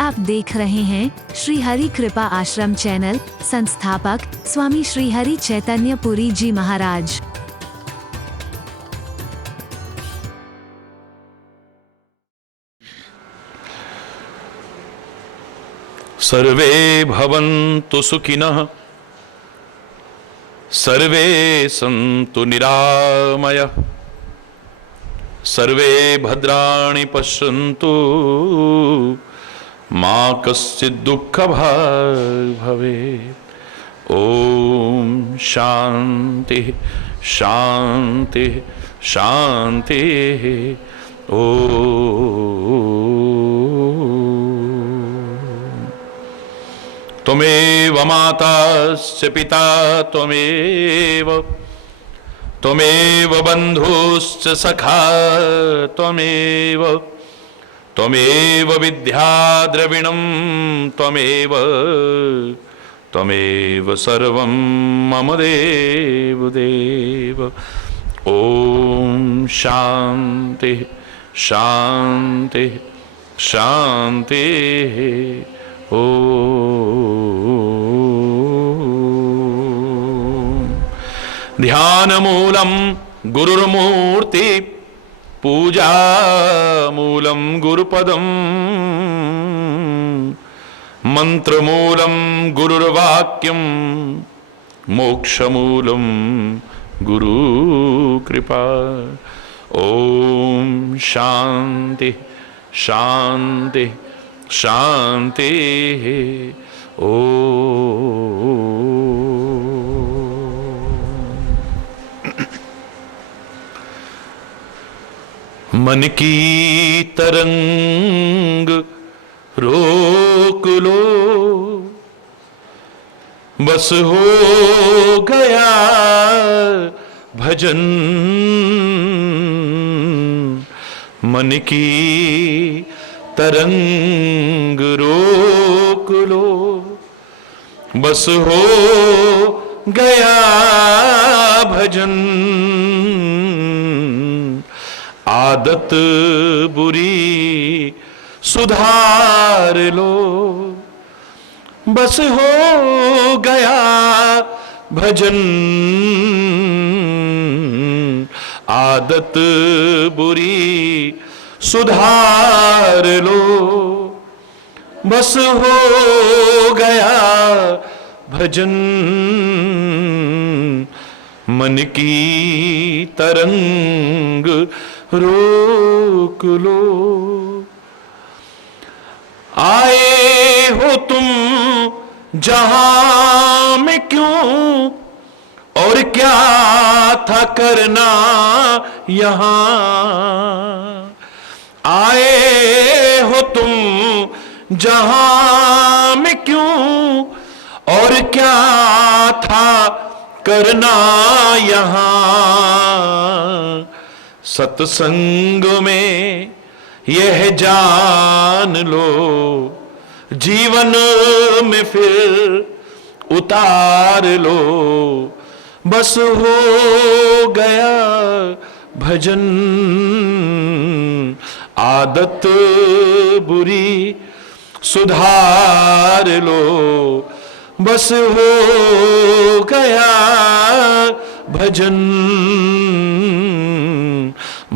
आप देख रहे हैं श्री हरि कृपा आश्रम चैनल। संस्थापक स्वामी श्री हरि चैतन्य पुरी जी महाराज। सर्वे भवन्तु सुखिनः, सर्वे सन्तु निरामयः, सर्वे भद्राणि पश्यन्तु, मा कश्चित् दुःखभाग् भवेत्। ओम शांति शांति शांति। त्वमेव माताश्च पिता त्वमेव, त्वमेव बन्धुश्च सखा त्वमेव, त्वमेव विद्या द्रविणं त्वमेव, त्वमेव सर्वं मम देव देव। ओम शांति शांति शांति। ध्यानमूलं गुरुर्मूर्ति, पूजामूलं गुरुपदं, मंत्रमूलं गुरुर्वाक्यं, मोक्षमूलं गुरुकृपा। ओम शांति शांति शांति। मन की तरंग रोक लो, बस हो गया भजन। मन की तरंग रोक लो, बस हो गया भजन। आदत बुरी सुधार लो, बस हो गया भजन। आदत बुरी सुधार लो, बस हो गया भजन। मन की तरंग रोक लो। आए हो तुम जहां में क्यों, और क्या था करना यहां। आए हो तुम जहां में क्यों, और क्या था करना यहां। सत्संग में यह जान लो, जीवन में फिर उतार लो, बस हो गया भजन। आदत बुरी सुधार लो, बस हो गया भजन।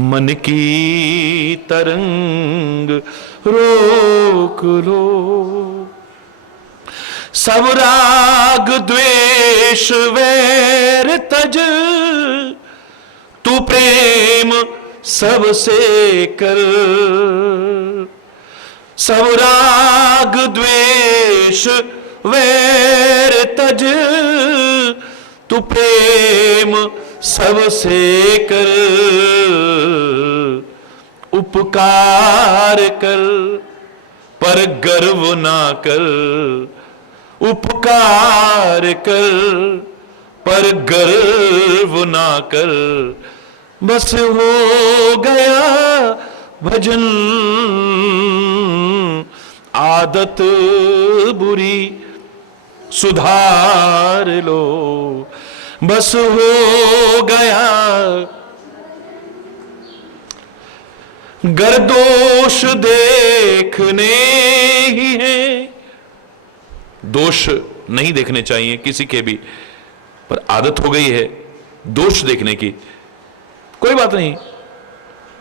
मन की तरंग रोक लो। सब राग द्वेष वैर तज, तू प्रेम सबसे कर। सब राग द्वेष वैर तज, तू प्रेम सबसे कर। उपकार कर पर गर्व ना कर, उपकार कर पर गर्व ना कर। बस हो गया भजन। आदत बुरी सुधार लो, बस हो गया। गर दोष देखने ही ही हैं। दोष नहीं देखने चाहिए किसी के भी, पर आदत हो गई है दोष देखने की। कोई बात नहीं,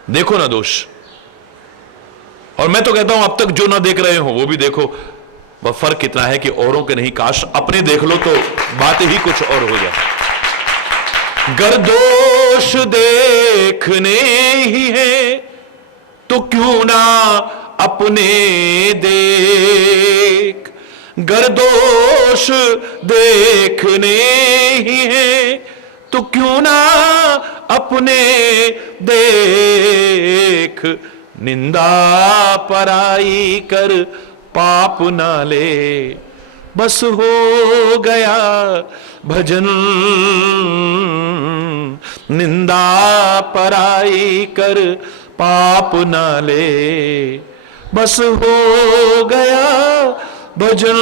देखो ना दोष। और मैं तो कहता हूं अब तक जो ना देख रहे हो वो भी देखो। वह फर्क कितना है कि औरों के नहीं, काश अपने देख लो तो बात ही कुछ और हो जाए। गर दोष देखने ही है तो क्यों ना अपने देख। गर दोष देखने ही है तो क्यों ना अपने देख। निंदा पराई कर पाप ना ले, बस हो गया भजन। निंदा पराई कर पाप ना ले, बस हो गया भजन।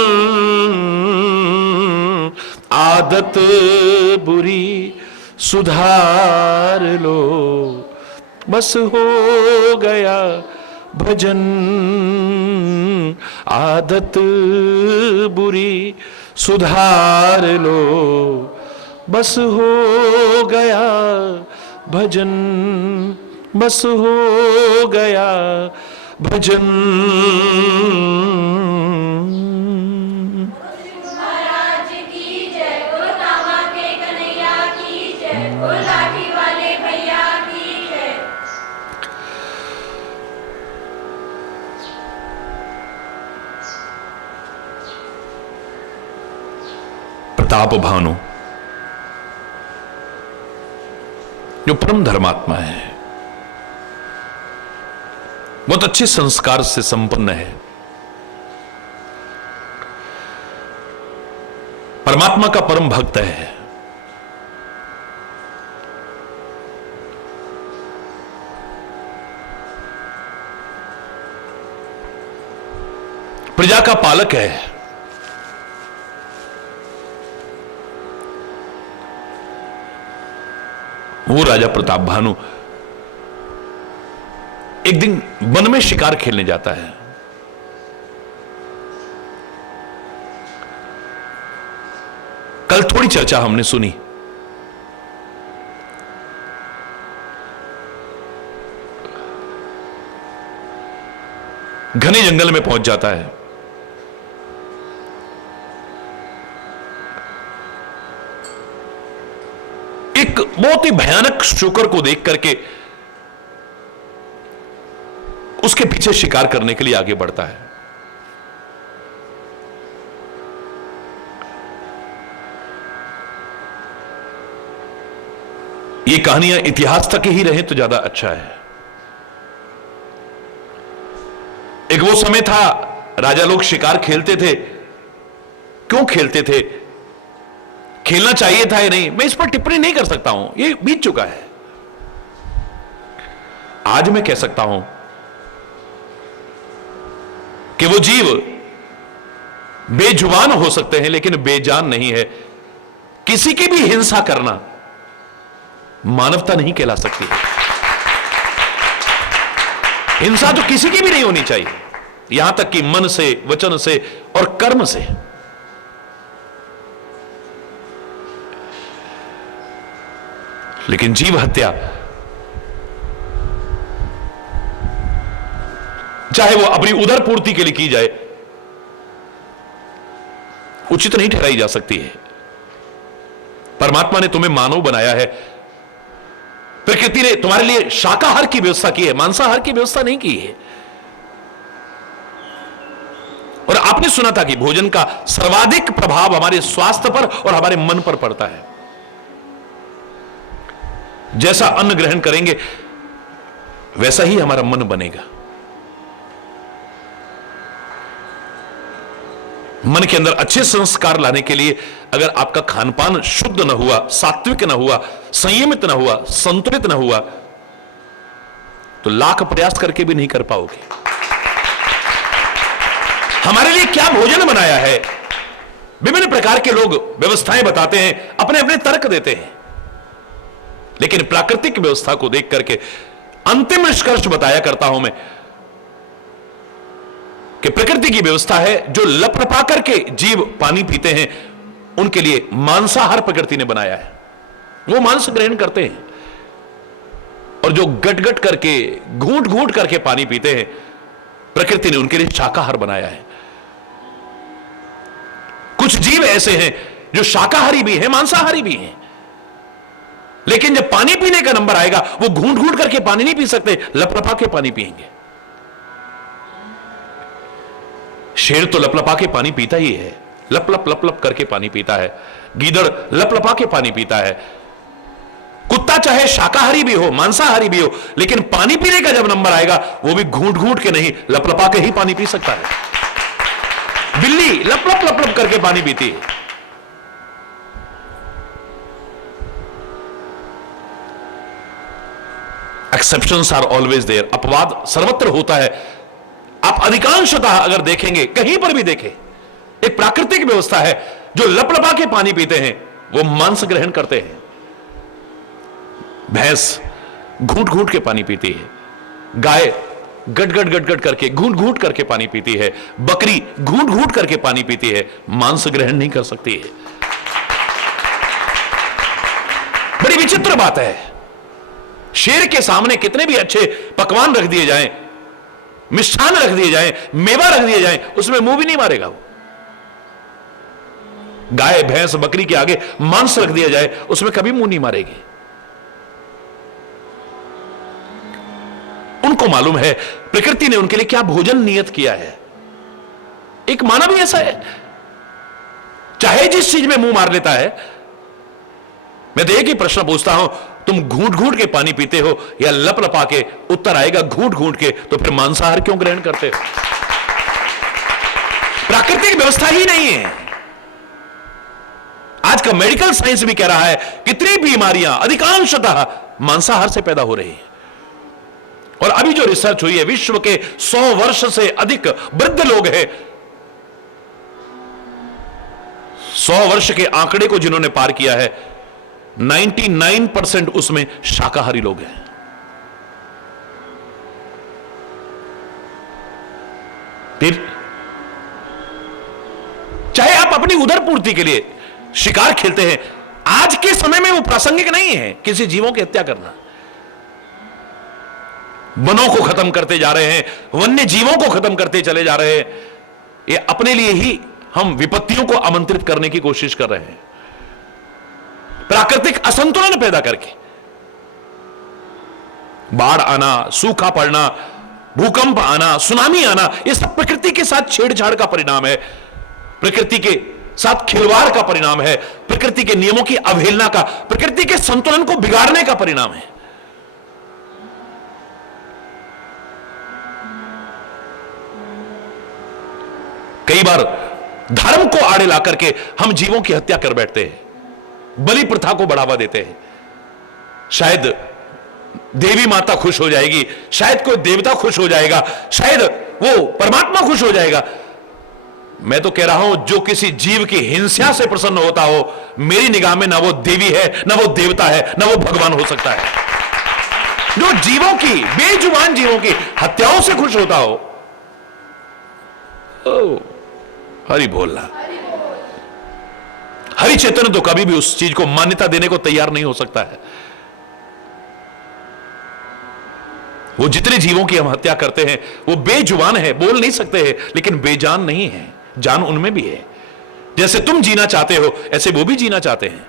आदत बुरी सुधार लो, बस हो गया भजन। आदत बुरी सुधार लो, बस हो गया भजन। बस हो गया भजन। महाराज की जय, बोलो कामा के कन्हैया की जय, बोलो लाठी वाले भैया की जय। प्रताप भानु जो परम धर्मात्मा है, बहुत अच्छे संस्कार से संपन्न है, परमात्मा का परम भक्त है। प्रजा का पालक है। वो राजा प्रताप भानु एक दिन वन में शिकार खेलने जाता है। कल थोड़ी चर्चा हमने सुनी। घने जंगल में पहुंच जाता है। एक बहुत ही भयानक शुकर को देख करके उसके पीछे शिकार करने के लिए आगे बढ़ता है। ये कहानियां इतिहास तक ही रहे तो ज्यादा अच्छा है। एक वो समय था, राजा लोग शिकार खेलते थे। क्यों खेलते थे, खेलना चाहिए था या नहीं, मैं इस पर टिप्पणी नहीं कर सकता हूं, ये बीत चुका है। आज मैं कह सकता हूं कि वो जीव बेजुबान हो सकते हैं लेकिन बेजान नहीं है। किसी की भी हिंसा करना मानवता नहीं कहला सकती है। हिंसा तो किसी की भी नहीं होनी चाहिए, यहां तक कि मन से, वचन से और कर्म से। लेकिन जीव हत्या, चाहे वो अपनी उदर पूर्ति के लिए की जाए, उचित नहीं ठहराई जा सकती है। परमात्मा ने तुम्हें मानव बनाया है, प्रकृति ने तुम्हारे लिए शाकाहार की व्यवस्था की है, मांसाहार की व्यवस्था नहीं की है। और आपने सुना था कि भोजन का सर्वाधिक प्रभाव हमारे स्वास्थ्य पर और हमारे मन पर पड़ता है। जैसा अन्न ग्रहण करेंगे वैसा ही हमारा मन बनेगा। मन के अंदर अच्छे संस्कार लाने के लिए अगर आपका खानपान शुद्ध न हुआ, सात्विक न हुआ, संयमित न हुआ, संतुलित न हुआ, तो लाख प्रयास करके भी नहीं कर पाओगे। हमारे लिए क्या भोजन बनाया है, विभिन्न प्रकार के लोग व्यवस्थाएं बताते हैं, अपने अपने तर्क देते हैं, लेकिन प्राकृतिक व्यवस्था को देख करके अंतिम निष्कर्ष बताया करता हूं मैं कि कि प्रकृति की व्यवस्था है, जो लपलपा करके जीव पानी पीते हैं उनके लिए मांसाहार प्रकृति ने बनाया है, वो मांस ग्रहण करते हैं। और जो गट गट करके घूंट घूंट करके पानी पीते हैं प्रकृति ने उनके लिए शाकाहार बनाया है। कुछ जीव ऐसे हैं जो शाकाहारी भी हैं मांसाहारी भी हैं, लेकिन जब पानी पीने का नंबर आएगा वो घूंट घूंट करके पानी नहीं पी सकते, लपलपा के पानी पिएंगे। शेर तो लपलपा के पानी पीता ही है, लप लप लप लप करके पानी पीता है। गीदड़ लपलपा के पानी पीता है। कुत्ता चाहे शाकाहारी भी हो मांसाहारी भी हो, लेकिन पानी पीने का जब नंबर आएगा वो भी घूंट घूंट के नहीं, लपलपा के ही पानी पी सकता है। बिल्ली लप लप लप लप करके पानी पीती है। एक्सेप्शंस आर ऑलवेज देयर, अपवाद सर्वत्र होता है। आप अधिकांशतः अगर देखेंगे, कहीं पर भी देखें, एक प्राकृतिक व्यवस्था है। जो लपलपा के पानी पीते हैं वो मांस ग्रहण करते हैं। भैंस घूंट घूंट के पानी पीती है, गाय गट गट गट गट करके घूंट घूंट करके पानी पीती है, बकरी घूंट घूंट करके पानी पीती है, मांस ग्रहण नहीं कर सकती है। बड़ी विचित्र बात है। शेर के सामने कितने भी अच्छे पकवान रख दिए जाएं, मिष्ठान रख दिए जाएं, मेवा रख दिए जाएं, उसमें मुंह भी नहीं मारेगा वो। गाय भैंस बकरी के आगे मांस रख दिया जाए, उसमें कभी मुंह नहीं मारेगी। उनको मालूम है प्रकृति ने उनके लिए क्या भोजन नियत किया है। एक मानव ही ऐसा है, चाहे जिस चीज में मुंह मार लेता है। मैं तो एक ही प्रश्न पूछता हूं, तुम घूंट घूंट के पानी पीते हो या लपलपा के? उत्तर आएगा घूंट घूंट के। तो फिर मांसाहार क्यों ग्रहण करते हो? प्राकृतिक व्यवस्था ही नहीं है। आज का मेडिकल साइंस भी कह रहा है कितनी बीमारियां अधिकांशतः मांसाहार से पैदा हो रही है। और अभी जो रिसर्च हुई है, विश्व के 100 वर्ष से अधिक वृद्ध लोग हैं, 100 वर्ष के आंकड़े को जिन्होंने पार किया है, 99% उसमें शाकाहारी लोग हैं। फिर चाहे आप अपनी उदर पूर्ति के लिए शिकार खेलते हैं, आज के समय में वो प्रासंगिक नहीं है किसी जीवों की हत्या करना। वनों को खत्म करते जा रहे हैं, वन्य जीवों को खत्म करते चले जा रहे हैं। ये अपने लिए ही हम विपत्तियों को आमंत्रित करने की कोशिश कर रहे हैं, प्राकृतिक असंतुलन पैदा करके। बाढ़ आना, सूखा पड़ना, भूकंप आना, सुनामी आना, यह सब प्रकृति के साथ छेड़छाड़ का परिणाम है, प्रकृति के साथ खिलवाड़ का परिणाम है, प्रकृति के नियमों की अवहेलना का, प्रकृति के संतुलन को बिगाड़ने का परिणाम है। कई बार धर्म को आड़े ला करके हम जीवों की हत्या कर बैठते हैं, बलि प्रथा को बढ़ावा देते हैं। शायद देवी माता खुश हो जाएगी, शायद कोई देवता खुश हो जाएगा, शायद वो परमात्मा खुश हो जाएगा। मैं तो कह रहा हूं, जो किसी जीव की हिंसा से प्रसन्न होता हो, मेरी निगाह में ना वो देवी है, ना वो देवता है, ना वो भगवान हो सकता है। जो जीवों की, बेजुबान जीवों की हत्याओं से खुश होता हो, हरि बोलना। हरि चैतन्य तो कभी भी उस चीज को मान्यता देने को तैयार नहीं हो सकता है। वो जितने जीवों की हम हत्या करते हैं वो बेजुबान है, बोल नहीं सकते हैं, लेकिन बेजान नहीं है, जान उनमें भी है। जैसे तुम जीना चाहते हो ऐसे वो भी जीना चाहते हैं।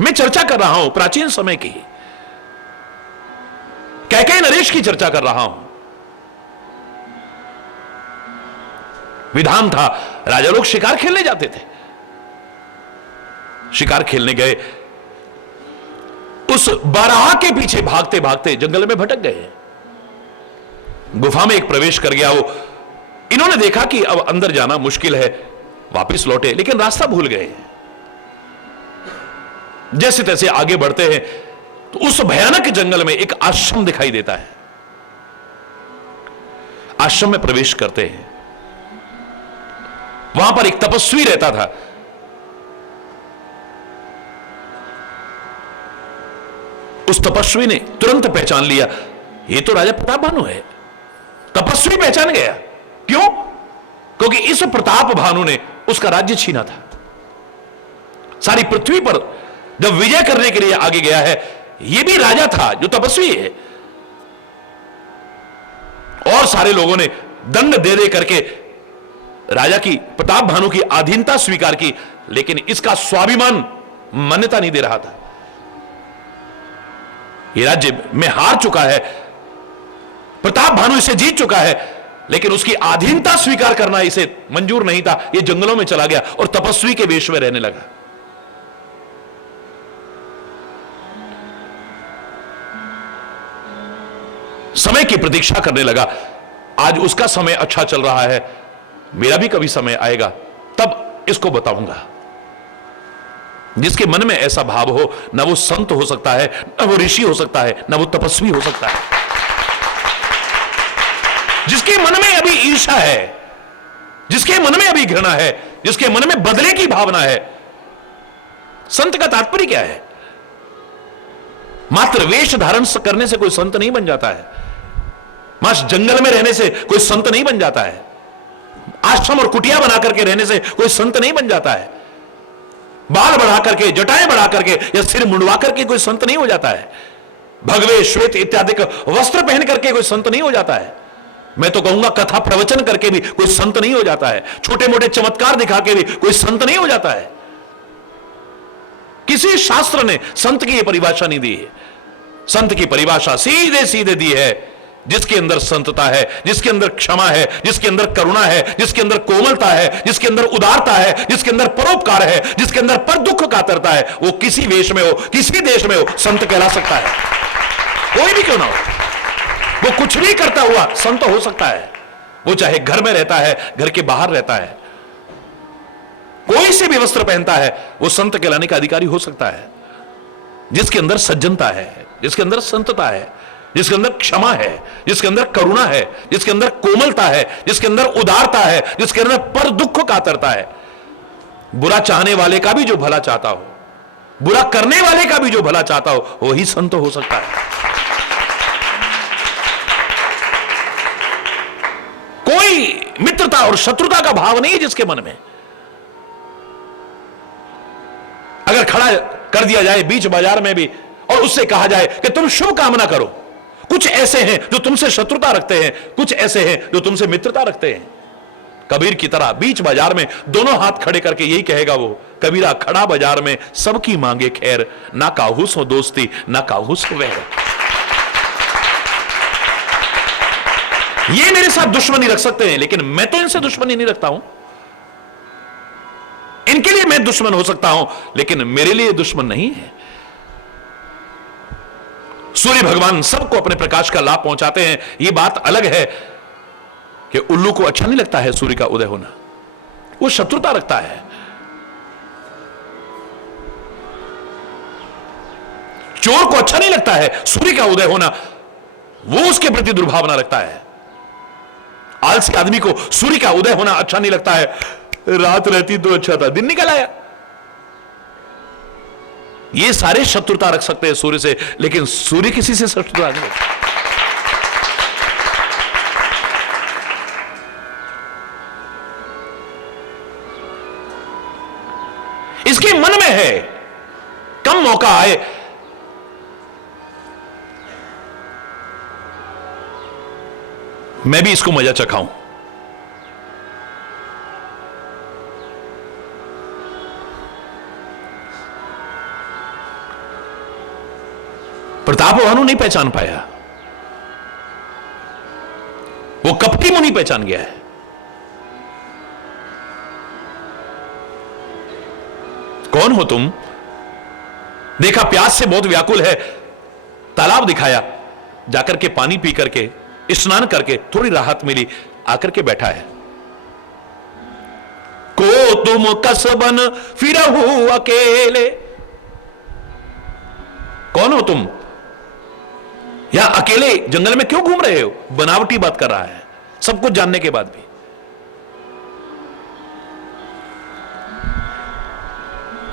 मैं चर्चा कर रहा हूं प्राचीन समय की, कैकेयी नरेश की चर्चा कर रहा हूं। विधान था, राजा लोग शिकार खेलने जाते थे। शिकार खेलने गए, उस बारहा के पीछे भागते भागते जंगल में भटक गए, गुफा में एक प्रवेश कर गया वो। इन्होंने देखा कि अब अंदर जाना मुश्किल है, वापस लौटे, लेकिन रास्ता भूल गए। जैसे तैसे आगे बढ़ते हैं तो उस भयानक जंगल में एक आश्रम दिखाई देता है। आश्रम में प्रवेश करते हैं, वहां पर एक तपस्वी रहता था। उस तपस्वी ने तुरंत पहचान लिया, ये तो राजा प्रताप भानु है। तपस्वी पहचान गया। क्यों? क्योंकि इस प्रताप भानु ने उसका राज्य छीना था। सारी पृथ्वी पर जब विजय करने के लिए आगे गया है, यह भी राजा था जो तपस्वी है, और सारे लोगों ने दंड दे दे करके राजा की, प्रताप भानु की अधीनता स्वीकार की, लेकिन इसका स्वाभिमान मान्यता नहीं दे रहा था। यह राज्य में हार चुका है, प्रताप भानु इसे जीत चुका है, लेकिन उसकी अधीनता स्वीकार करना इसे मंजूर नहीं था। यह जंगलों में चला गया और तपस्वी के वेश में रहने लगा। समय की प्रतीक्षा करने लगा। आज उसका समय अच्छा चल रहा है, मेरा भी कभी समय आएगा, तब इसको बताऊंगा। जिसके मन में ऐसा भाव हो, ना वो संत हो सकता है, ना वो ऋषि हो सकता है, ना वो तपस्वी हो सकता है। जिसके मन में अभी ईर्ष्या है, जिसके मन में अभी घृणा है, जिसके मन में बदले की भावना है, संत का तात्पर्य क्या है? मात्र वेश धारण करने से कोई संत नहीं बन जाता है। मात्र जंगल में रहने से कोई संत नहीं बन जाता है। आश्रम और कुटिया बना करके रहने से कोई संत नहीं बन जाता है। बाल बढ़ा करके, जटाएं बढ़ा करके या सिर मुंडवा करके कोई संत नहीं हो जाता है। भगवे श्वेत इत्यादि वस्त्र पहन करके कोई संत नहीं हो जाता है। मैं तो कहूंगा कथा प्रवचन करके भी कोई संत नहीं हो जाता है। छोटे मोटे चमत्कार दिखा के भी कोई संत नहीं हो जाता है। किसी शास्त्र ने संत की यह परिभाषा नहीं दी है। संत की परिभाषा सीधे सीधे दी है, जिसके अंदर संतता है, जिसके अंदर क्षमा है, जिसके अंदर करुणा है, जिसके अंदर कोमलता है, जिसके अंदर उदारता है, जिसके अंदर परोपकार है, जिसके अंदर पर दुख कातरता है, वो किसी वेश में हो, किसी देश में हो, संत कहला सकता है। कोई भी क्यों ना हो, वो कुछ भी करता हुआ संत हो सकता है। वो चाहे घर में रहता है, घर के बाहर रहता है, कोई से भी वस्त्र पहनता है, वो संत कहलाने का अधिकारी हो सकता है। जिसके अंदर सज्जनता है, जिसके अंदर संतता है, जिसके अंदर क्षमा है, जिसके अंदर करुणा है, जिसके अंदर कोमलता है, जिसके अंदर उदारता है, जिसके अंदर पर दुख कातरता है। बुरा चाहने वाले का भी जो भला चाहता हो, बुरा करने वाले का भी जो भला चाहता हो, वही संत हो सकता है। कोई मित्रता और शत्रुता का भाव नहीं है जिसके मन में। अगर खड़ा कर दिया जाए बीच बाजार में भी और उससे कहा जाए कि तुम शुभ कामना करो, कुछ ऐसे हैं जो तुमसे शत्रुता रखते हैं, कुछ ऐसे हैं जो तुमसे मित्रता रखते हैं। कबीर की तरह बीच बाजार में दोनों हाथ खड़े करके यही कहेगा वो, कबीरा खड़ा बाजार में सबकी मांगे खैर, ना काहूस हो दोस्ती ना काहूस हो वैर। ये मेरे साथ दुश्मनी रख सकते हैं, लेकिन मैं तो इनसे दुश्मनी नहीं रखता हूं। इनके लिए मैं दुश्मन हो सकता हूं, लेकिन मेरे लिए दुश्मन नहीं है। सूर्य भगवान सबको अपने प्रकाश का लाभ पहुंचाते हैं। यह बात अलग है कि उल्लू को अच्छा नहीं लगता है सूर्य का उदय होना, वो शत्रुता रखता है। चोर को अच्छा नहीं लगता है सूर्य का उदय होना, वो उसके प्रति दुर्भावना रखता है। आलसी आदमी को सूर्य का उदय होना अच्छा नहीं लगता है, रात रहती तो अच्छा था, दिन निकल आया। ये सारे शत्रुता रख सकते हैं सूर्य से, लेकिन सूर्य किसी से शत्रुता नहीं रखता। इसके मन में है कम मौका आए मैं भी इसको मजा चखाऊं। प्रताप भानु नहीं पहचान पाया, वो कपटी मुनि पहचान गया है। कौन हो तुम? देखा प्यास से बहुत व्याकुल है, तालाब दिखाया, जाकर के पानी पी करके स्नान करके थोड़ी राहत मिली, आकर के बैठा है। को तुम कसबन फिरहु अकेले, कौन हो तुम? या अकेले जंगल में क्यों घूम रहे हो? बनावटी बात कर रहा है सब कुछ जानने के बाद भी।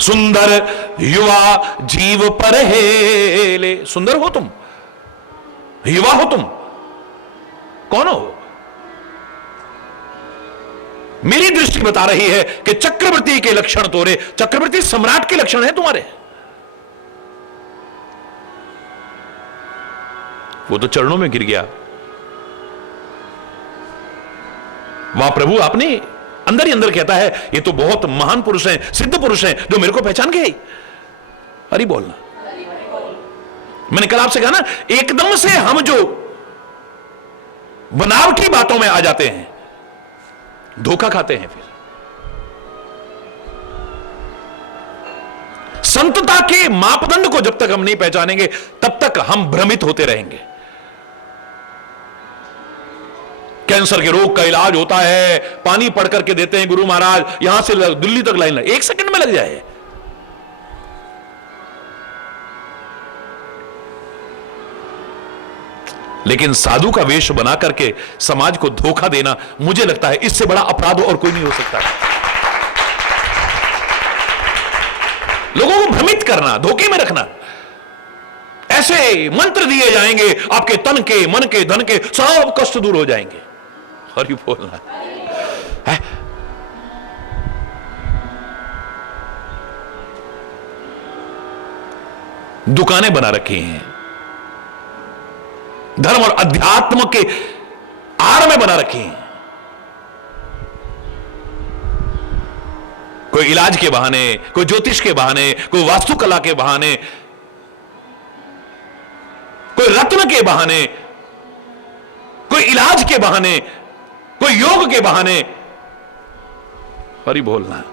सुंदर युवा जीव पर हेले, सुंदर हो तुम, युवा हो तुम, कौन हो? मेरी दृष्टि बता रही है कि चक्रवर्ती के लक्षण तोरे, चक्रवर्ती सम्राट के लक्षण है तुम्हारे। वो तो चरणों में गिर गया। वहां प्रभु आपने अंदर ही अंदर कहता है ये तो बहुत महान पुरुष हैं, सिद्ध पुरुष हैं, जो मेरे को पहचान गए। हरि बोलना। मैंने कल आपसे कहा ना, एकदम से हम जो बनावटी बातों में आ जाते हैं, धोखा खाते हैं। फिर संतता के मापदंड को जब तक हम नहीं पहचानेंगे तब तक हम भ्रमित होते रहेंगे। कैंसर के रोग का इलाज होता है, पानी पढ़ करके देते हैं गुरु महाराज, यहां से दिल्ली तक लाइन एक सेकंड में लग जाए। लेकिन साधु का वेश बना करके समाज को धोखा देना, मुझे लगता है इससे बड़ा अपराध और कोई नहीं हो सकता। लोगों को भ्रमित करना, धोखे में रखना, ऐसे मंत्र दिए जाएंगे आपके तन के, मन के, धन के सब कष्ट दूर हो जाएंगे। हरि बोलना है। दुकानें बना रखी हैं, धर्म और अध्यात्म के आड़ में बना रखी हैं। कोई इलाज के बहाने, कोई ज्योतिष के बहाने, कोई वास्तुकला के बहाने, कोई रत्न के बहाने, कोई इलाज के बहाने, कोई योग के बहाने। हरि बोलना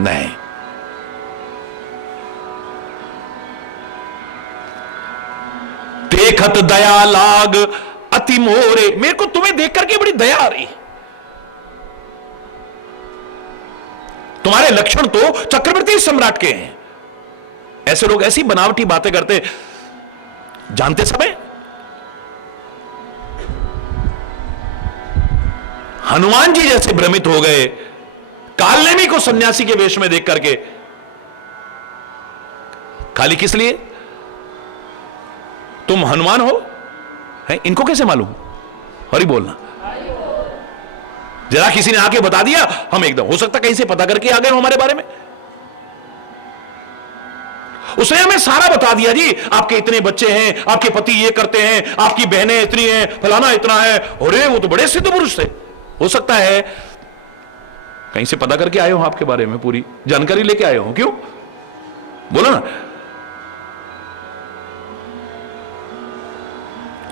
नहीं। देखत दया लाग अति मोरे, मेरे को तुम्हें देख करके बड़ी दया आ रही है। तुम्हारे लक्षण तो चक्रवर्ती सम्राट के हैं। ऐसे लोग ऐसी बनावटी बातें करते जानते समय। हनुमान जी जैसे भ्रमित हो गए कालनेमी को सन्यासी के वेश में देख करके। खाली किस लिए? तुम हनुमान हो, है इनको कैसे मालूम? हरि बोलना। जरा किसी ने आके बता दिया, हम एकदम हो सकता कहीं से पता करके आ गए हो हमारे बारे में। उसने हमें सारा बता दिया जी, आपके इतने बच्चे हैं, आपके पति ये करते हैं, आपकी बहनें इतनी हैं, फलाना इतना है। अरे वो तो बड़े सिद्ध पुरुष थे। हो सकता है कहीं से पता करके आए हो, आपके बारे में पूरी जानकारी लेके आए हो। क्यों बोलो ना।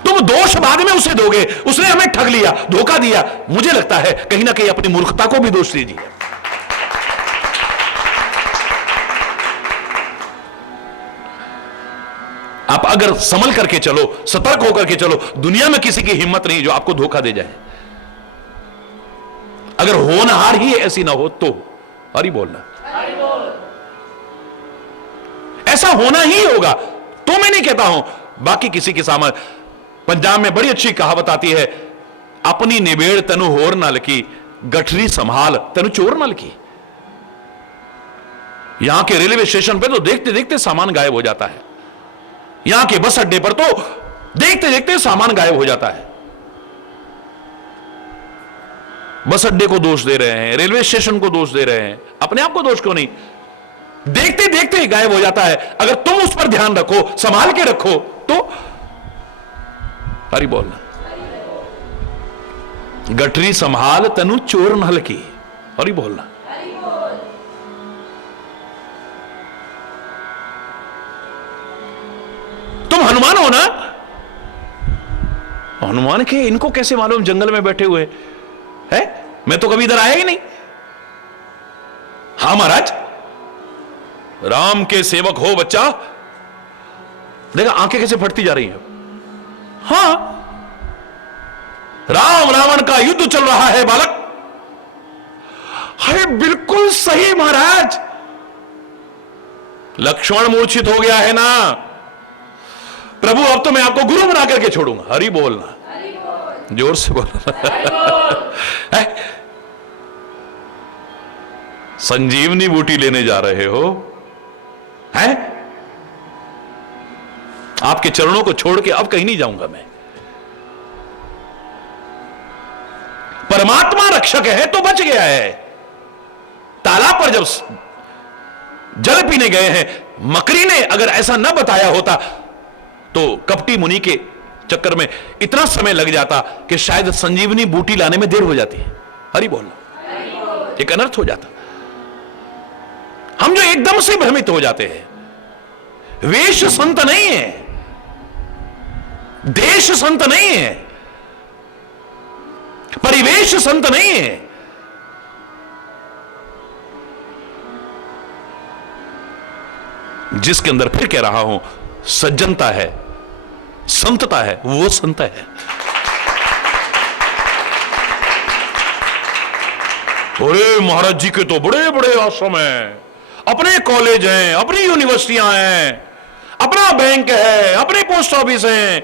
तुम दोष बाद में उसे दोगे, उसने हमें ठग लिया, धोखा दिया। मुझे लगता है कहीं ना कहीं अपनी मूर्खता को भी दोष दीजिए। आप अगर संभल करके चलो, सतर्क होकर के चलो, दुनिया में किसी की हिम्मत नहीं जो आपको धोखा दे जाए। अगर होनहार ही ऐसी ना हो तो हरि बोलना। ऐसा होना ही होगा तो मैं नहीं कहता हूं बाकी किसी के सामने। पंजाब में बड़ी अच्छी कहावत आती है, अपनी निबेड़ तनु होर नल की, गठरी संभाल तनु चोर नल की। यहां के रेलवे स्टेशन पे तो देखते देखते सामान गायब हो जाता है। यहां के बस अड्डे पर तो देखते देखते सामान गायब हो जाता है। बस अड्डे को दोष दे रहे हैं, रेलवे स्टेशन को दोष दे रहे हैं, अपने आप को दोष क्यों नहीं? देखते देखते ही गायब हो जाता है। अगर तुम उस पर ध्यान रखो, संभाल के रखो तो हरि बोलना। गठरी संभाल तनु चोर नल की। हरि बोलना। तुम हनुमान हो ना? हनुमान के इनको कैसे मालूम जंगल में बैठे हुए है? मैं तो कभी इधर आया ही नहीं। हां महाराज, राम के सेवक हो बच्चा। देखा आंखें कैसे फटती जा रही हैं। हां, राम रावण का युद्ध चल रहा है बालक। अरे बिल्कुल सही महाराज, लक्ष्मण मूर्छित हो गया है ना। प्रभु अब तो मैं आपको गुरु बना करके छोड़ूंगा। हरि बोलना, जोर से बोलना। संजीवनी बूटी लेने जा रहे हो हैं? आपके चरणों को छोड़ के अब कहीं नहीं जाऊंगा मैं। परमात्मा रक्षक है तो बच गया है। तालाब पर जब जल पीने गए हैं, मकरी ने अगर ऐसा न बताया होता तो कपटी मुनि के चक्कर में इतना समय लग जाता कि शायद संजीवनी बूटी लाने में देर हो जाती है। हरि बोल, एक अनर्थ हो जाता। हम जो एकदम से भ्रमित हो जाते हैं, वेश संत नहीं है, देश संत नहीं है, परिवेश संत नहीं है। जिसके अंदर फिर कह रहा हूं सज्जनता है, संतता है, वो संत है। अरे महाराज जी के तो बड़े बड़े आश्रम हैं, अपने कॉलेज हैं, अपनी यूनिवर्सिटियां हैं, अपना बैंक है, अपने पोस्ट ऑफिस हैं,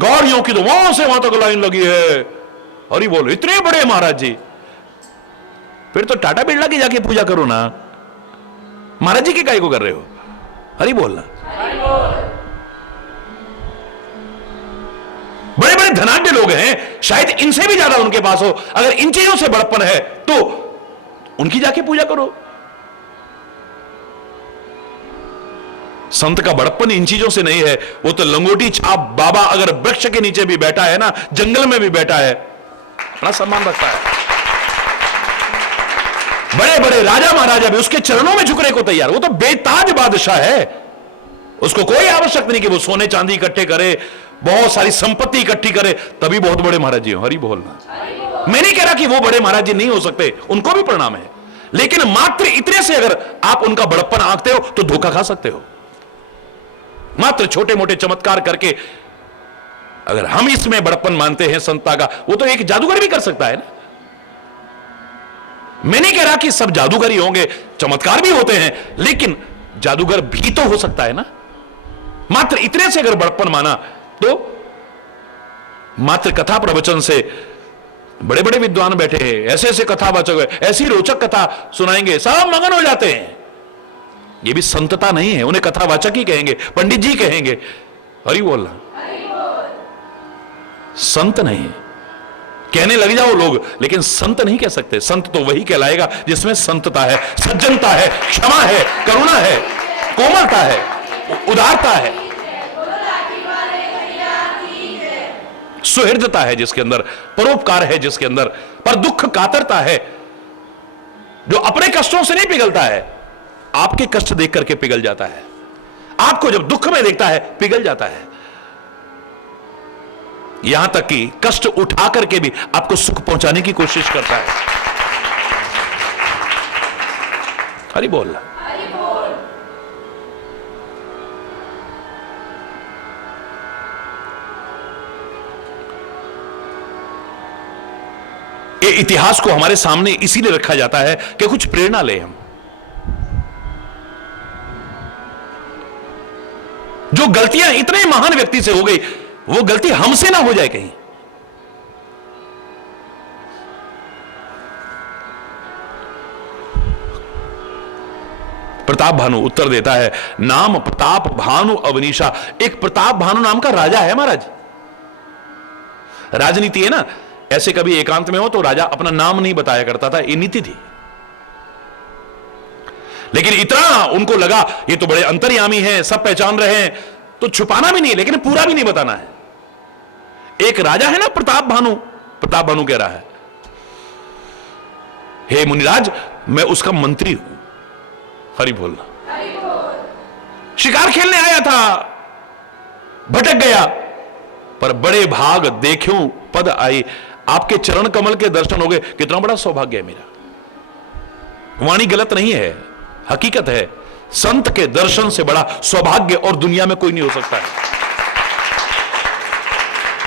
गाड़ियों की तो वहां से वहां तक लाइन लगी है। अरे बोलो, इतने बड़े महाराज जी, फिर तो टाटा बिरला की जाके पूजा करो ना, महाराज जी के काय को कर रहे हो? हरि बोलना। बड़े बड़े धनाढ्य लोग हैं, शायद इनसे भी ज्यादा उनके पास हो, अगर इन चीजों से बड़प्पन है तो उनकी जाके पूजा करो। संत का बड़प्पन इन चीजों से नहीं है, वो तो लंगोटी छाप बाबा अगर वृक्ष के नीचे भी बैठा है ना, जंगल में भी बैठा है, अपना सम्मान रखता है। बड़े बड़े राजा महाराजा भी उसके चरणों में झुकने को तैयार। वो तो बेताज बादशाह है, उसको कोई आवश्यक नहीं कि वो सोने चांदी इकट्ठे करे, बहुत सारी संपत्ति इकट्ठी करे, तभी बहुत बड़े महाराज जी हो। हरि बोलना। मैं नहीं कह रहा कि वो बड़े महाराज जी नहीं हो सकते, उनको भी प्रणाम है, लेकिन मात्र इतने से अगर आप उनका बड़प्पन आंकते हो तो धोखा खा सकते हो। मात्र छोटे मोटे चमत्कार करके अगर हम इसमें बड़प्पन मानते हैं संता का, वो तो एक जादूगर भी कर सकता है ना। मैं नहीं कह रहा कि सब जादूगर ही होंगे, चमत्कार भी होते हैं, लेकिन जादूगर भी तो हो सकता है ना। मात्र इतने से अगर बड़प्पन माना तो मात्र कथा प्रवचन से, बड़े बड़े विद्वान बैठे हैं, ऐसे ऐसे कथावाचक, ऐसी रोचक कथा सुनाएंगे, सब मगन हो जाते हैं। ये भी संतता नहीं है, उन्हें कथावाचक ही कहेंगे, पंडित जी कहेंगे। हरि बोलना। संत नहीं कहने लग जाओ लोग, लेकिन संत नहीं कह सकते। संत तो वही कहलाएगा जिसमें संतता है, सज्जनता है, क्षमा है, करुणा है, कोमलता है, उदारता है, सुहृदता है जिसके अंदर, परोपकार है जिसके अंदर, पर दुख कातरता है, जो अपने कष्टों से नहीं पिघलता है, आपके कष्ट देख करके पिघल जाता है। आपको जब दुख में देखता है पिघल जाता है, यहां तक कि कष्ट उठा करके भी आपको सुख पहुंचाने की कोशिश करता है। हरि बोल। ये इतिहास को हमारे सामने इसीलिए रखा जाता है कि कुछ प्रेरणा ले हम। जो गलतियां इतने महान व्यक्ति से हो गई, वो गलती हमसे ना हो जाए कहीं। प्रताप भानु उत्तर देता है, नाम प्रताप भानु अवनीशा। एक प्रताप भानु नाम का राजा है महाराज। राजनीति है ना, ऐसे कभी एकांत में हो तो राजा अपना नाम नहीं बताया करता था, ये नीति थी। लेकिन इतना उनको लगा ये तो बड़े अंतर्यामी हैं, सब पहचान रहे हैं, तो छुपाना भी नहीं, लेकिन पूरा भी नहीं बताना है। एक राजा है ना प्रताप भानु, प्रताप भानु कह रहा है, हे मुनिराज, मैं उसका मंत्री हूं। हरि बोलना। शिकार खेलने आया था, भटक गया, पर बड़े भाग देखूं पद आई, आपके चरण कमल के दर्शन हो गए, कितना बड़ा सौभाग्य है मेरा। वाणी गलत नहीं है, हकीकत है। संत के दर्शन से बड़ा सौभाग्य और दुनिया में कोई नहीं हो सकता है।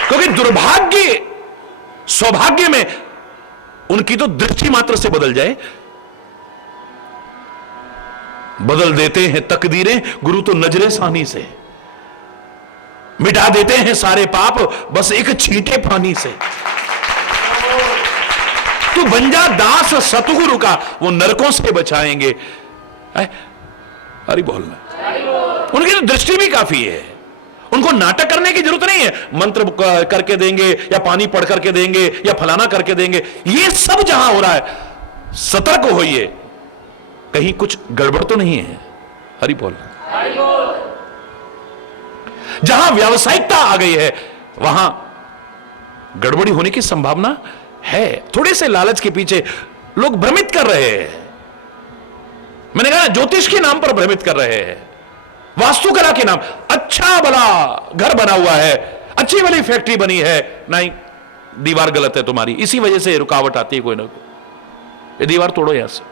क्योंकि दुर्भाग्य सौभाग्य में उनकी तो दृष्टि मात्र से बदल जाए। बदल देते हैं तकदीरें गुरु तो नजरे सानी से, मिटा देते हैं सारे पाप बस एक छींटे पानी से। तू बन जा दास सतगुरु का, वो नरकों से बचाएंगे। अरे बोलना। उनकी तो दृष्टि भी काफी है, उनको नाटक करने की जरूरत नहीं है, मंत्र करके देंगे या पानी पढ़ करके देंगे या फलाना करके देंगे। ये सब जहां हो रहा है, सतर्क होइए, कहीं कुछ गड़बड़ तो नहीं है। हरि बोल। जहां व्यावसायिकता आ गई है वहां गड़बड़ी होने की संभावना है। थोड़े से लालच के पीछे लोग भ्रमित कर रहे हैं। मैंने कहा ज्योतिष के नाम पर भ्रमित कर रहे हैं, वास्तुकला के नाम। अच्छा भला घर बना हुआ है, अच्छी भली फैक्ट्री बनी है, नहीं दीवार गलत है तुम्हारी, इसी वजह से रुकावट आती है कोई ना कोई। ये दीवार तोड़ो यहां से,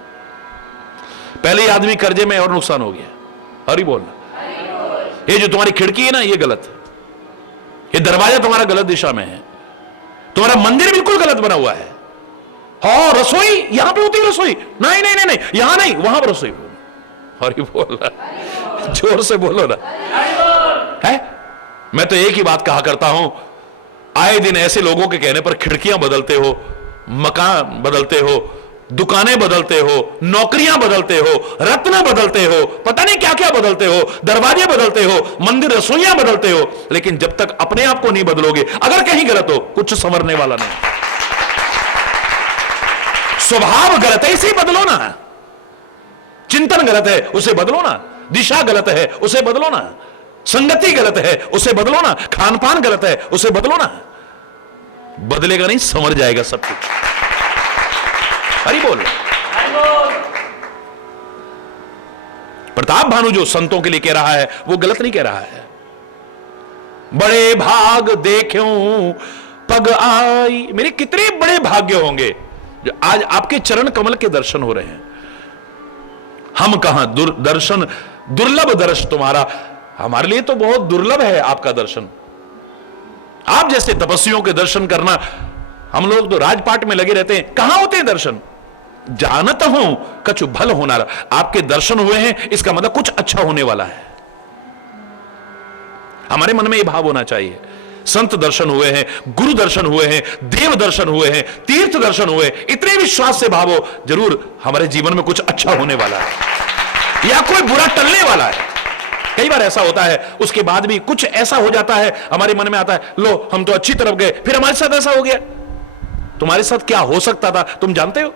पहले ही आदमी कर्जे में और नुकसान हो गया। हरि बोलना। ये जो तुम्हारी खिड़की है ना, ये गलत है, ये दरवाजा तुम्हारा गलत दिशा में है, तुम्हारा मंदिर बिल्कुल गलत बना हुआ है। हाँ, रसोई यहां पे होती है, रसोई नहीं नहीं नहीं नहीं, यहां नहीं, वहां पर रसोई। हरि बोल रहा, जोर से बोलो ना। है, मैं तो एक ही बात कहा करता हूं, आए दिन ऐसे लोगों के कहने पर खिड़कियां बदलते हो, मकान बदलते हो, दुकानें बदलते हो, नौकरियां बदलते हो, रत्न बदलते हो, पता नहीं क्या क्या बदलते हो, दरवाजे बदलते हो, मंदिर रसोइयां बदलते हो, लेकिन जब तक अपने आप को नहीं बदलोगे, अगर कहीं गलत हो, कुछ संवरने वाला नहीं। स्वभाव गलत है, इसे बदलो ना। चिंतन गलत है, उसे बदलो ना। दिशा गलत है, उसे बदलो ना। संगति गलत है, उसे बदलो ना। खान पान गलत है, उसे बदलो ना। बदलेगा नहीं, संवर जाएगा सब कुछ। हरि बोल। प्रताप भानु जो संतों के लिए कह रहा है, वो गलत नहीं कह रहा है। बड़े भाग देख्यूं पग आई, मेरे कितने बड़े भाग्य होंगे जो आज आपके चरण कमल के दर्शन हो रहे हैं। हम कहां दर्शन, दुर्लभ दर्श तुम्हारा, हमारे लिए तो बहुत दुर्लभ है आपका दर्शन। आप जैसे तपस्वियों के दर्शन करना, हम लोग तो राजपाट में लगे रहते हैं, कहां होते हैं दर्शन। जानत हूं कछु भल होना, आपके दर्शन हुए हैं, इसका मतलब कुछ अच्छा होने वाला है। हमारे मन में यह भाव होना चाहिए। संत दर्शन हुए हैं, गुरु दर्शन हुए हैं, देव दर्शन हुए हैं, तीर्थ दर्शन हुए, इतने विश्वास से भावो, जरूर हमारे जीवन में कुछ अच्छा होने वाला है या कोई बुरा टलने वाला है। कई बार ऐसा होता है, उसके बाद भी कुछ ऐसा हो जाता है, हमारे मन में आता है, लो हम तो अच्छी तरफ गए, फिर हमारे साथ ऐसा हो गया। तुम्हारे साथ क्या हो सकता था तुम जानते हो?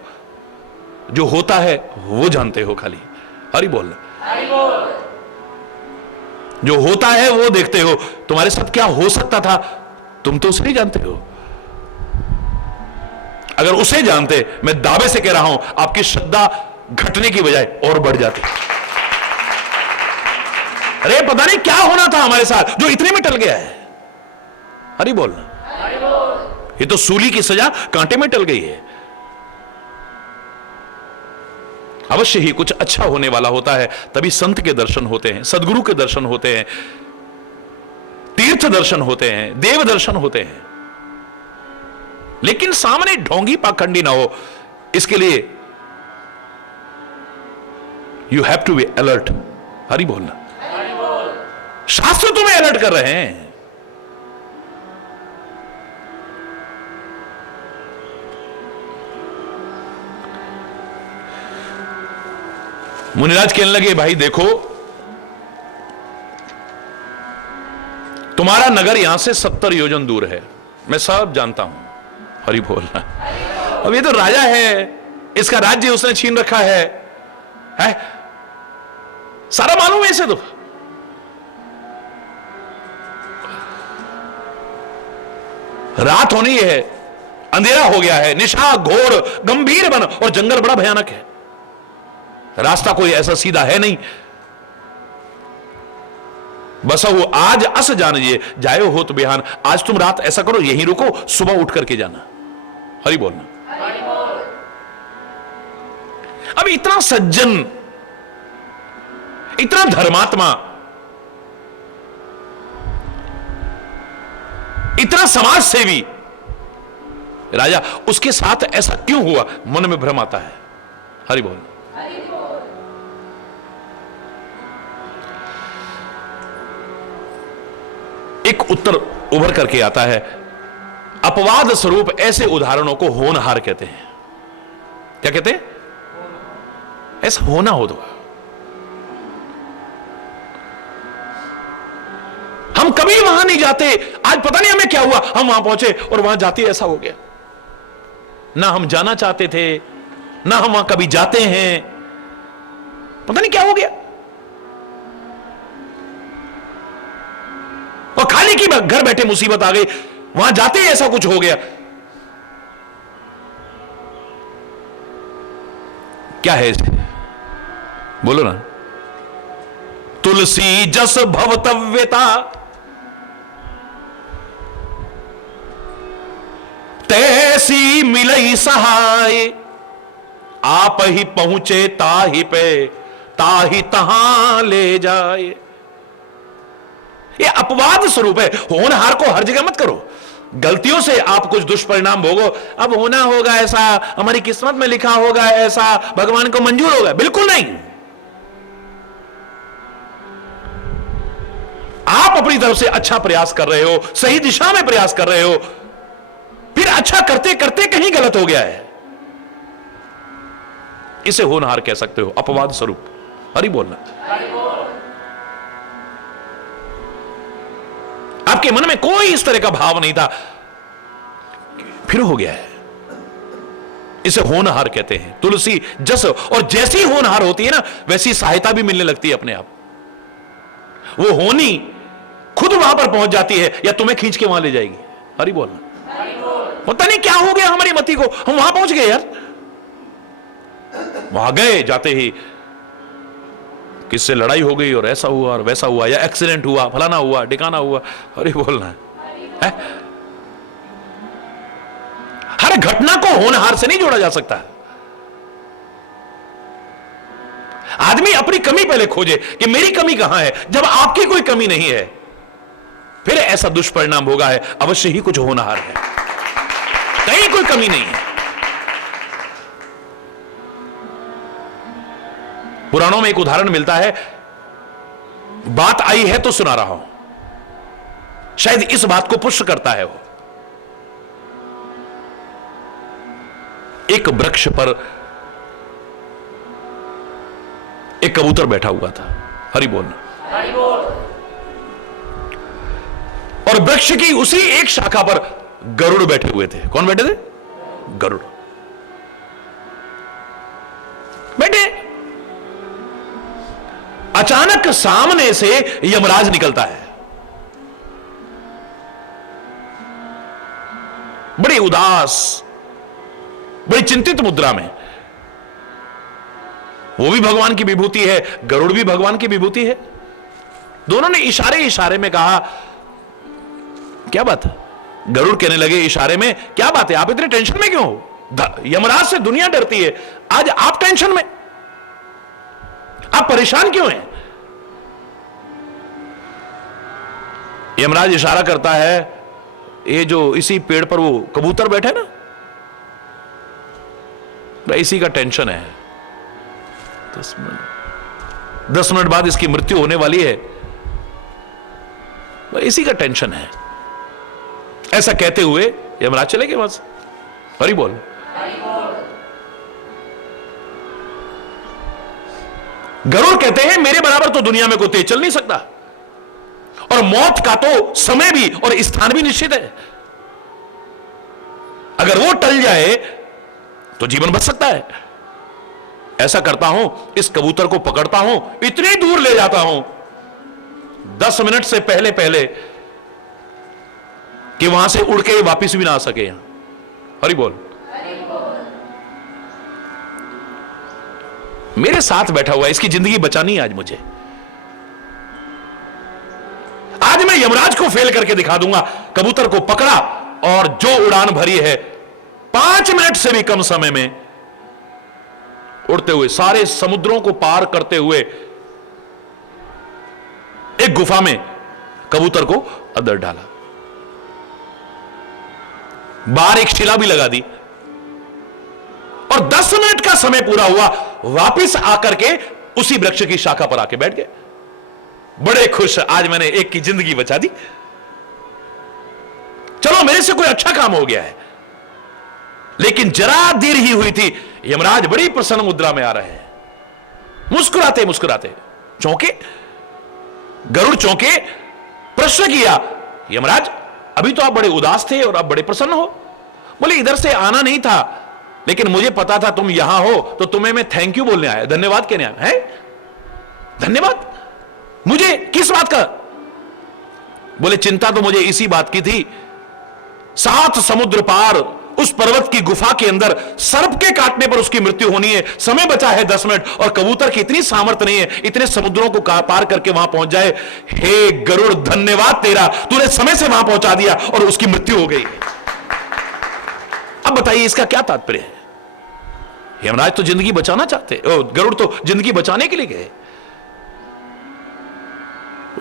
जो होता है वो जानते हो खाली। हरि बोल। जो होता है वो देखते हो, तुम्हारे साथ क्या हो सकता था तुम तो उसे नहीं जानते हो। अगर उसे जानते, मैं दावे से कह रहा हूं, आपकी श्रद्धा घटने की बजाय और बढ़ जाती। अरे पता नहीं क्या होना था हमारे साथ जो इतने में टल गया है। हरि बोल। ये तो सूली की सजा कांटे में टल गई है। अवश्य ही कुछ अच्छा होने वाला होता है, तभी संत के दर्शन होते हैं, सदगुरु के दर्शन होते हैं, तीर्थ दर्शन होते हैं, देव दर्शन होते हैं। लेकिन सामने ढोंगी पाखंडी ना हो, इसके लिए you have to be alert. Hari बोलना। शास्त्र तुम्हें अलर्ट कर रहे हैं। मुनिराज कहने लगे, भाई देखो तुम्हारा नगर यहां से 70 योजन दूर है, मैं सब जानता हूं। हरि बोल रहा। अब ये तो राजा है, इसका राज्य उसने छीन रखा है? सारा मालूम है इसे तो। रात होनी है, अंधेरा हो गया है, निशा घोर गंभीर बन, और जंगल बड़ा भयानक है, रास्ता कोई ऐसा सीधा है नहीं। बस वो आज अस जानिए जायो हो तो बिहान, आज तुम रात ऐसा करो यहीं रुको, सुबह उठ करके जाना। हरि बोलना। अब इतना सज्जन, इतना धर्मात्मा, इतना समाज सेवी राजा, उसके साथ ऐसा क्यों हुआ? मन में भ्रम आता है। हरि बोल। एक उत्तर उभर करके आता है, अपवाद स्वरूप ऐसे उदाहरणों को होनहार कहते हैं। क्या कहते हैं? ऐसा होना हो तो हम हम कभी वहां नहीं जाते। आज पता नहीं हमें क्या हुआ, हम वहां पहुंचे और वहां जाते ऐसा हो गया। ना हम जाना चाहते थे, ना हम वहां कभी जाते हैं, पता नहीं क्या हो गया। और खाली की घर बैठे मुसीबत आ गई, वहां जाते ही ऐसा कुछ हो गया। क्या है इसे? बोलो ना। तुलसी जस भवतव्यता तैसी मिलई सहाय, आप ही पहुंचे ताही पे ताही तहां ले जाए। ये अपवाद स्वरूप है। होनहार को हर जगह मत करो। गलतियों से आप कुछ दुष्परिणाम भोगो, अब होना होगा ऐसा, हमारी किस्मत में लिखा होगा ऐसा, भगवान को मंजूर होगा, बिल्कुल नहीं। आप अपनी तरफ से अच्छा प्रयास कर रहे हो, सही दिशा में प्रयास कर रहे हो, फिर अच्छा करते करते कहीं गलत हो गया है, इसे होनहार कह सकते हो, अपवाद स्वरूप। हरि बोलना। आपके मन में कोई इस तरह का भाव नहीं था, फिर हो गया है, इसे होनहार कहते हैं। तुलसी जस, और जैसी होनहार होती है ना, वैसी सहायता भी मिलने लगती है अपने आप। वो होनी खुद वहां पर पहुंच जाती है या तुम्हें खींच के वहां ले जाएगी। हरि बोलना। पता नहीं क्या हो गया हमारी मति को, हम वहां पहुंच गए यार। वहां गए, जाते ही किससे लड़ाई हो गई और ऐसा हुआ और वैसा हुआ, या एक्सीडेंट हुआ, फलाना हुआ, ठिकाना हुआ। अरे बोलना है। हर घटना को होनहार से नहीं जोड़ा जा सकता। आदमी अपनी कमी पहले खोजे कि मेरी कमी कहां है। जब आपकी कोई कमी नहीं है, फिर ऐसा दुष्परिणाम होगा है, अवश्य ही कुछ होनहार है, कहीं कोई कमी नहीं है। पुराणों में एक उदाहरण मिलता है, बात आई है तो सुना रहा हूं, शायद इस बात को पुष्ट करता है। वो एक वृक्ष पर एक कबूतर बैठा हुआ था। हरि बोलना। हरि बोल। और वृक्ष की उसी एक शाखा पर गरुड़ बैठे हुए थे। कौन बैठे थे? गरुड़ बैठे। अचानक सामने से यमराज निकलता है, बड़ी उदास, बड़ी चिंतित मुद्रा में। वो भी भगवान की विभूति है, गरुड़ भी भगवान की विभूति है। दोनों ने इशारे इशारे में कहा, क्या बात है? गरुड़ कहने लगे इशारे में, क्या बात है, आप इतने टेंशन में क्यों हो? यमराज से दुनिया डरती है, आज आप टेंशन में, आप परेशान क्यों हैं? यमराज इशारा करता है, ये जो इसी पेड़ पर वो कबूतर बैठे ना, इसी का टेंशन है। 10 मिनट बाद इसकी मृत्यु होने वाली है, इसी का टेंशन है। ऐसा कहते हुए यमराज चले गए वहां से। हरि बोल। गरुड़ कहते हैं, मेरे बराबर तो दुनिया में कोई तेज चल नहीं सकता, और मौत का तो समय भी और स्थान भी निश्चित है। अगर वो टल जाए तो जीवन बच सकता है। ऐसा करता हूं, इस कबूतर को पकड़ता हूं, इतनी दूर ले जाता हूं 10 मिनट से पहले पहले कि वहां से उड़ के वापिस भी ना आ सके यहां। हरि बोल। मेरे साथ बैठा हुआ है, इसकी जिंदगी बचानी है आज मुझे। आज मैं यमराज को फेल करके दिखा दूंगा। कबूतर को पकड़ा और जो उड़ान भरी है, 5 मिनट से भी कम समय में उड़ते हुए, सारे समुद्रों को पार करते हुए एक गुफा में कबूतर को अंदर डाला। बाहर एक शिला भी लगा दी, और 10 मिनट का समय पूरा हुआ, वापिस आकर के उसी वृक्ष की शाखा पर आके बैठ गए। बड़े खुश, आज मैंने एक की जिंदगी बचा दी, चलो मेरे से कोई अच्छा काम हो गया है। लेकिन जरा देर ही हुई थी, यमराज बड़ी प्रसन्न मुद्रा में आ रहे हैं, मुस्कुराते मुस्कुराते। चौंके, गरुड़ चौंके, प्रश्न किया, यमराज अभी तो आप बड़े उदास थे और आप बड़े प्रसन्न हो। बोले इधर से आना नहीं था, लेकिन मुझे पता था तुम यहां हो, तो तुम्हें मैं थैंक यू बोलने आया, धन्यवाद कहने आया। है धन्यवाद मुझे किस बात का? बोले चिंता तो मुझे इसी बात की थी, 7 समुद्र पार उस पर्वत की गुफा के अंदर सर्प के काटने पर उसकी मृत्यु होनी है, समय बचा है 10 मिनट, और कबूतर की इतनी सामर्थ्य नहीं है इतने समुद्रों को पार करके वहां पहुंच जाए। हे गरुड़ धन्यवाद तेरा, तूने समय से वहां पहुंचा दिया और उसकी मृत्यु हो गई। अब बताइए इसका क्या तात्पर्य है? यमराज तो जिंदगी बचाना चाहते, गरुड़ तो जिंदगी बचाने के लिए गए,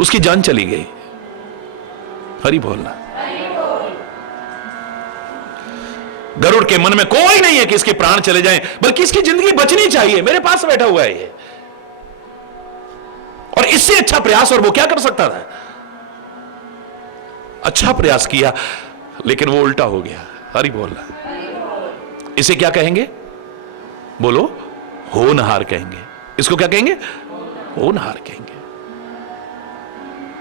उसकी जान चली गई। हरि बोलना। गरुड़ के मन में कोई नहीं है कि इसके प्राण चले जाएं, बल्कि इसकी जिंदगी बचनी चाहिए, मेरे पास बैठा हुआ है ये, और इससे अच्छा प्रयास और वो क्या कर सकता था? अच्छा प्रयास किया, लेकिन वो उल्टा हो गया। हरि बोलना। इसे क्या कहेंगे? बोलो, होनहार कहेंगे। इसको क्या कहेंगे? होनहार कहेंगे।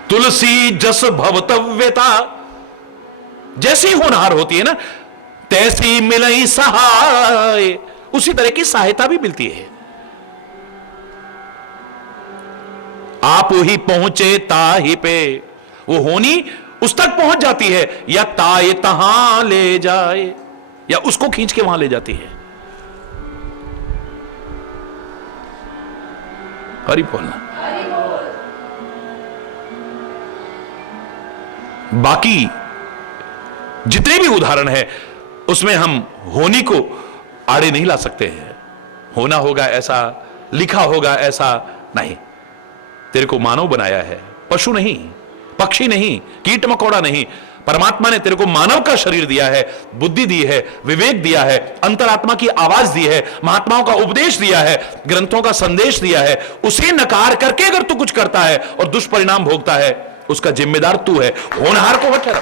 तुलसी जस भवतव्यता, जैसी होनहार होती है ना, तैसी मिलई सहाय, उसी तरह की सहायता भी मिलती है। आप ही पहुंचे ताहि पे, वो होनी उस तक पहुंच जाती है, या ताए तहां ले जाए, या उसको खींच के वहां ले जाती है। हरि बोलना। बाकी जितने भी उदाहरण है उसमें हम होनी को आड़े नहीं ला सकते हैं। होना होगा ऐसा, लिखा होगा ऐसा नहीं। तेरे को मानव बनाया है, पशु नहीं, पक्षी नहीं, कीट मकोड़ा नहीं। परमात्मा ने तेरे को मानव का शरीर दिया है, बुद्धि दी है, विवेक दिया है, अंतरात्मा की आवाज दी है, महात्माओं का उपदेश दिया है, ग्रंथों का संदेश दिया है। उसे नकार करके अगर तू कुछ करता है और दुष्परिणाम भोगता है, उसका जिम्मेदार तू है। होनहार को मत ठहरा।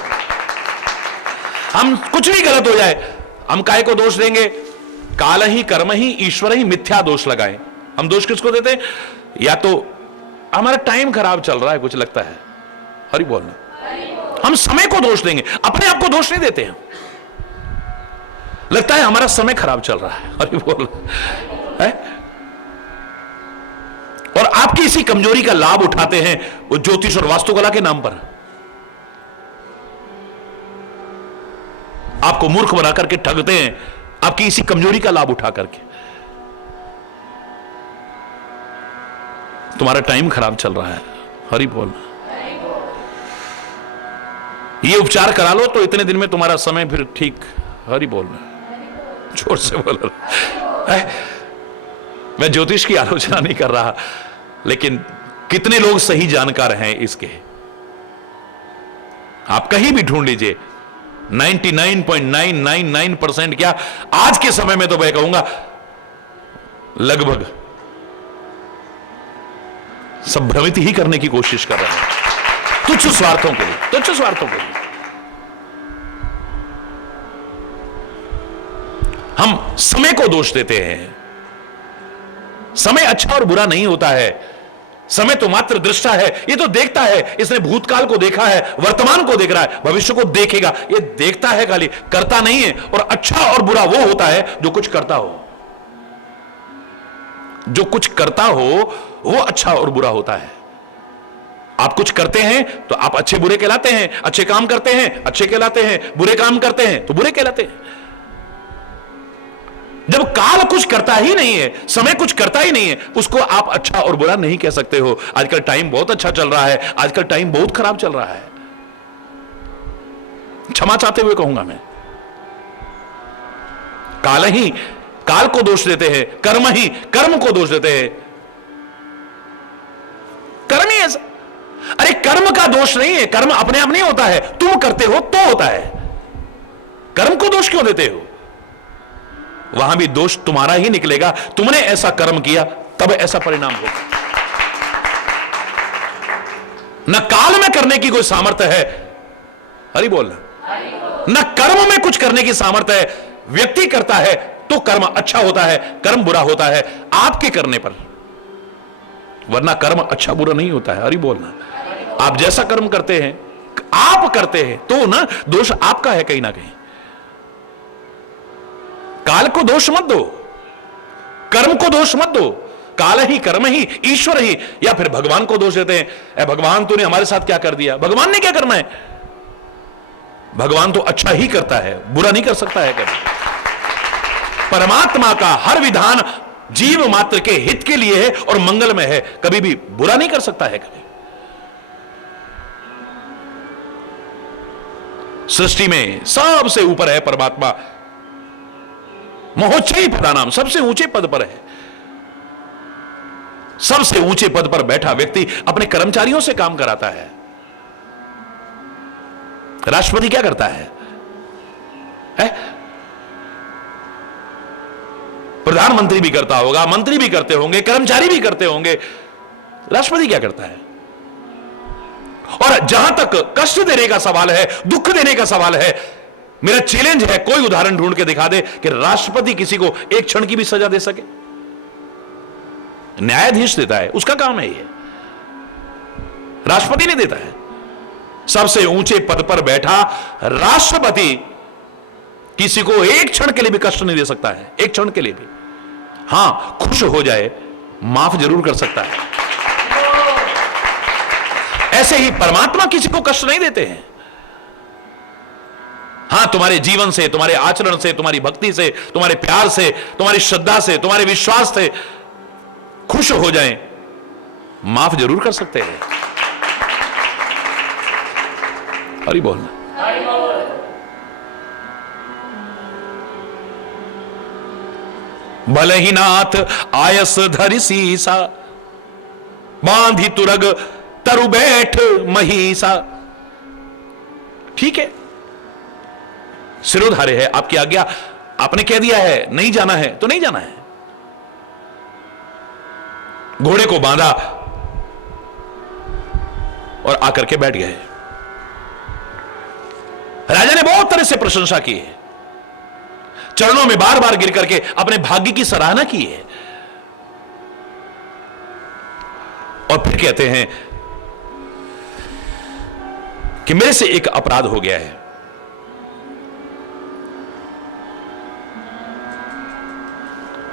हम कुछ भी गलत हो जाए, हम काहे को दोष देंगे? काल ही कर्म ही ईश्वर ही मिथ्या दोष लगाएं। हम दोष किसको देते हैं? या तो हमारा टाइम खराब चल रहा है, कुछ लगता है। हरि बोलना। हम समय को दोष देंगे, अपने आप को दोष नहीं देते हैं। लगता है हमारा समय खराब चल रहा है। हरि बोलना है। और आपकी इसी कमजोरी का लाभ उठाते हैं वो ज्योतिष और वास्तुकला के नाम पर। आपको मूर्ख बना करके ठगते हैं, आपकी इसी कमजोरी का लाभ उठा करके। तुम्हारा टाइम खराब चल रहा है। हरि बोलना। ये उपचार करा लो तो इतने दिन में तुम्हारा समय फिर ठीक। हरि बोलना। जोर से बोलो। मैं ज्योतिष की आलोचना नहीं कर रहा, लेकिन कितने लोग सही जानकार हैं इसके? आप कहीं भी ढूंढ लीजिए, 99.999% क्या, आज के समय में तो मैं कहूंगा लगभग सब भ्रमित ही करने की कोशिश कर रहे हैं, तुच्छ स्वार्थों के लिए, तुच्छ स्वार्थों के लिए। हम समय को दोष देते हैं। समय अच्छा और बुरा नहीं होता है। समय तो मात्र दृष्टा है, ये तो देखता है। इसने भूतकाल को देखा है, वर्तमान को देख रहा है, भविष्य को देखेगा। ये देखता है खाली, करता नहीं है। और अच्छा और बुरा वो होता है जो कुछ करता हो। जो कुछ करता हो वो अच्छा और बुरा होता है। आप कुछ करते हैं तो आप अच्छे बुरे कहलाते हैं, अच्छे काम करते हैं अच्छे कहलाते हैं, बुरे काम करते हैं तो बुरे कहलाते हैं। जब काल कुछ करता ही नहीं है, समय कुछ करता ही नहीं है, उसको आप अच्छा और बुरा नहीं कह सकते हो। आजकल टाइम बहुत अच्छा चल रहा है, आजकल टाइम बहुत खराब चल रहा है। क्षमा चाहते हुए कहूंगा मैं, काल को दोष देते हैं, कर्म को दोष देते हैं। कर्म ही ऐसा। अरे कर्म का दोष नहीं है, कर्म अपने आप नहीं होता है, तुम करते हो तो होता है। कर्म को दोष क्यों देते हो? वहां भी दोष तुम्हारा ही निकलेगा। तुमने ऐसा कर्म किया तब ऐसा परिणाम होगा। न काल में करने की कोई सामर्थ्य है, हरि बोलना, न कर्म में कुछ करने की सामर्थ्य है। व्यक्ति करता है तो कर्म अच्छा होता है, कर्म बुरा होता है आपके करने पर, वरना कर्म अच्छा बुरा नहीं होता है। हरि बोलना। आप जैसा कर्म करते हैं, आप करते हैं, तो ना दोष आपका है कहीं ना कहीं। काल को दोष मत दो, कर्म को दोष मत दो। काल ही, कर्म ही, ईश्वर ही, या फिर भगवान को दोष देते हैं, ए भगवान तूने हमारे साथ क्या कर दिया। भगवान ने क्या करना है? भगवान तो अच्छा ही करता है, बुरा नहीं कर सकता है कभी। परमात्मा का हर विधान जीव मात्र के हित के लिए है और मंगलमय है, कभी भी बुरा नहीं कर सकता है कभी। सृष्टि में सबसे ऊपर है परमात्मा, महोच्चयी पदानाम, सबसे ऊंचे पद पर है। सबसे ऊंचे पद पर बैठा व्यक्ति अपने कर्मचारियों से काम कराता है। राष्ट्रपति क्या करता है? प्रधानमंत्री भी करता होगा, मंत्री भी करते होंगे, कर्मचारी भी करते होंगे। राष्ट्रपति क्या करता है? और जहां तक कष्ट देने का सवाल है, दुख देने का सवाल है, मेरा चैलेंज है, कोई उदाहरण ढूंढ के दिखा दे कि राष्ट्रपति किसी को एक क्षण की भी सजा दे सके। न्यायाधीश देता है, उसका काम है ये, राष्ट्रपति नहीं देता है। सबसे ऊंचे पद पर बैठा राष्ट्रपति किसी को एक क्षण के लिए भी कष्ट नहीं दे सकता है, एक क्षण के लिए भी। हां, खुश हो जाए, माफ जरूर कर सकता है। ऐसे ही परमात्मा किसी को कष्ट नहीं देते हैं। हां, तुम्हारे जीवन से, तुम्हारे आचरण से, तुम्हारी भक्ति से, तुम्हारे प्यार से, तुम्हारी श्रद्धा से, तुम्हारे विश्वास से खुश हो जाएं, माफ जरूर कर सकते हैं। हरि बोल। भले ही नाथ आयस धरि सीसा, बांधी तुरग तरु बैठ महीसा। ठीक है, सिरोधार्य है, आपकी आज्ञा, आपने कह दिया है नहीं जाना है तो नहीं जाना है। घोड़े को बांधा और आकर के बैठ गए। राजा ने बहुत तरह से प्रशंसा की है, चरणों में बार बार गिर करके अपने भाग्य की सराहना की है। और फिर कहते हैं कि मेरे से एक अपराध हो गया है।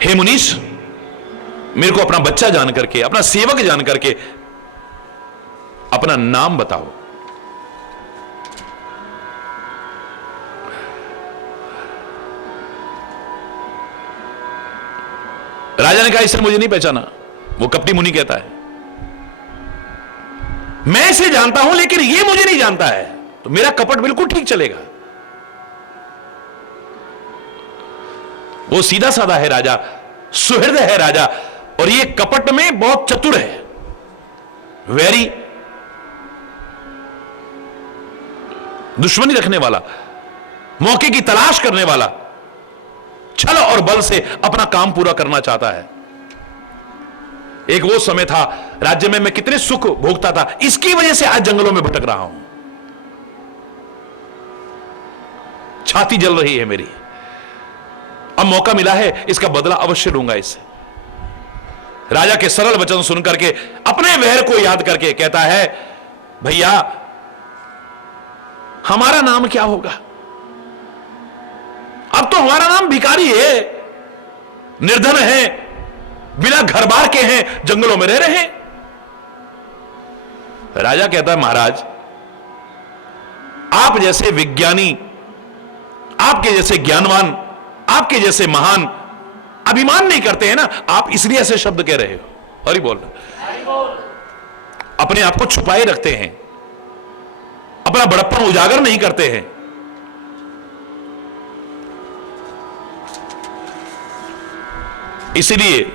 हे मुनीश, मेरे को अपना बच्चा जान करके, अपना सेवक जान करके अपना नाम बताओ। राजा ने कहा, इसने मुझे नहीं पहचाना। वो कपटी मुनि कहता है, मैं इसे जानता हूं लेकिन ये मुझे नहीं जानता है, तो मेरा कपट बिल्कुल ठीक चलेगा। वो सीधा साधा है राजा, सुहृद है राजा, और ये कपट में बहुत चतुर है, वैरी, दुश्मनी रखने वाला, मौके की तलाश करने वाला, छल और बल से अपना काम पूरा करना चाहता है। एक वो समय था राज्य में मैं कितने सुख भोगता था, इसकी वजह से आज जंगलों में भटक रहा हूं। छाती जल रही है मेरी, अब मौका मिला है, इसका बदला अवश्य लूंगा इससे। राजा के सरल वचन सुनकर के अपने वैर को याद करके कहता है, भैया हमारा नाम क्या होगा? अब तो हमारा नाम भिखारी है, निर्धन है, बिना घर बार के हैं, जंगलों में रह रहे हैं। राजा कहता है, महाराज आप जैसे विज्ञानी, आपके जैसे ज्ञानवान, आपके जैसे महान अभिमान नहीं करते हैं ना, आप इसलिए ऐसे शब्द कह रहे हो। हरि बोल। अपने आप को छुपाए रखते हैं, अपना बड़प्पन उजागर नहीं करते हैं। इसलिए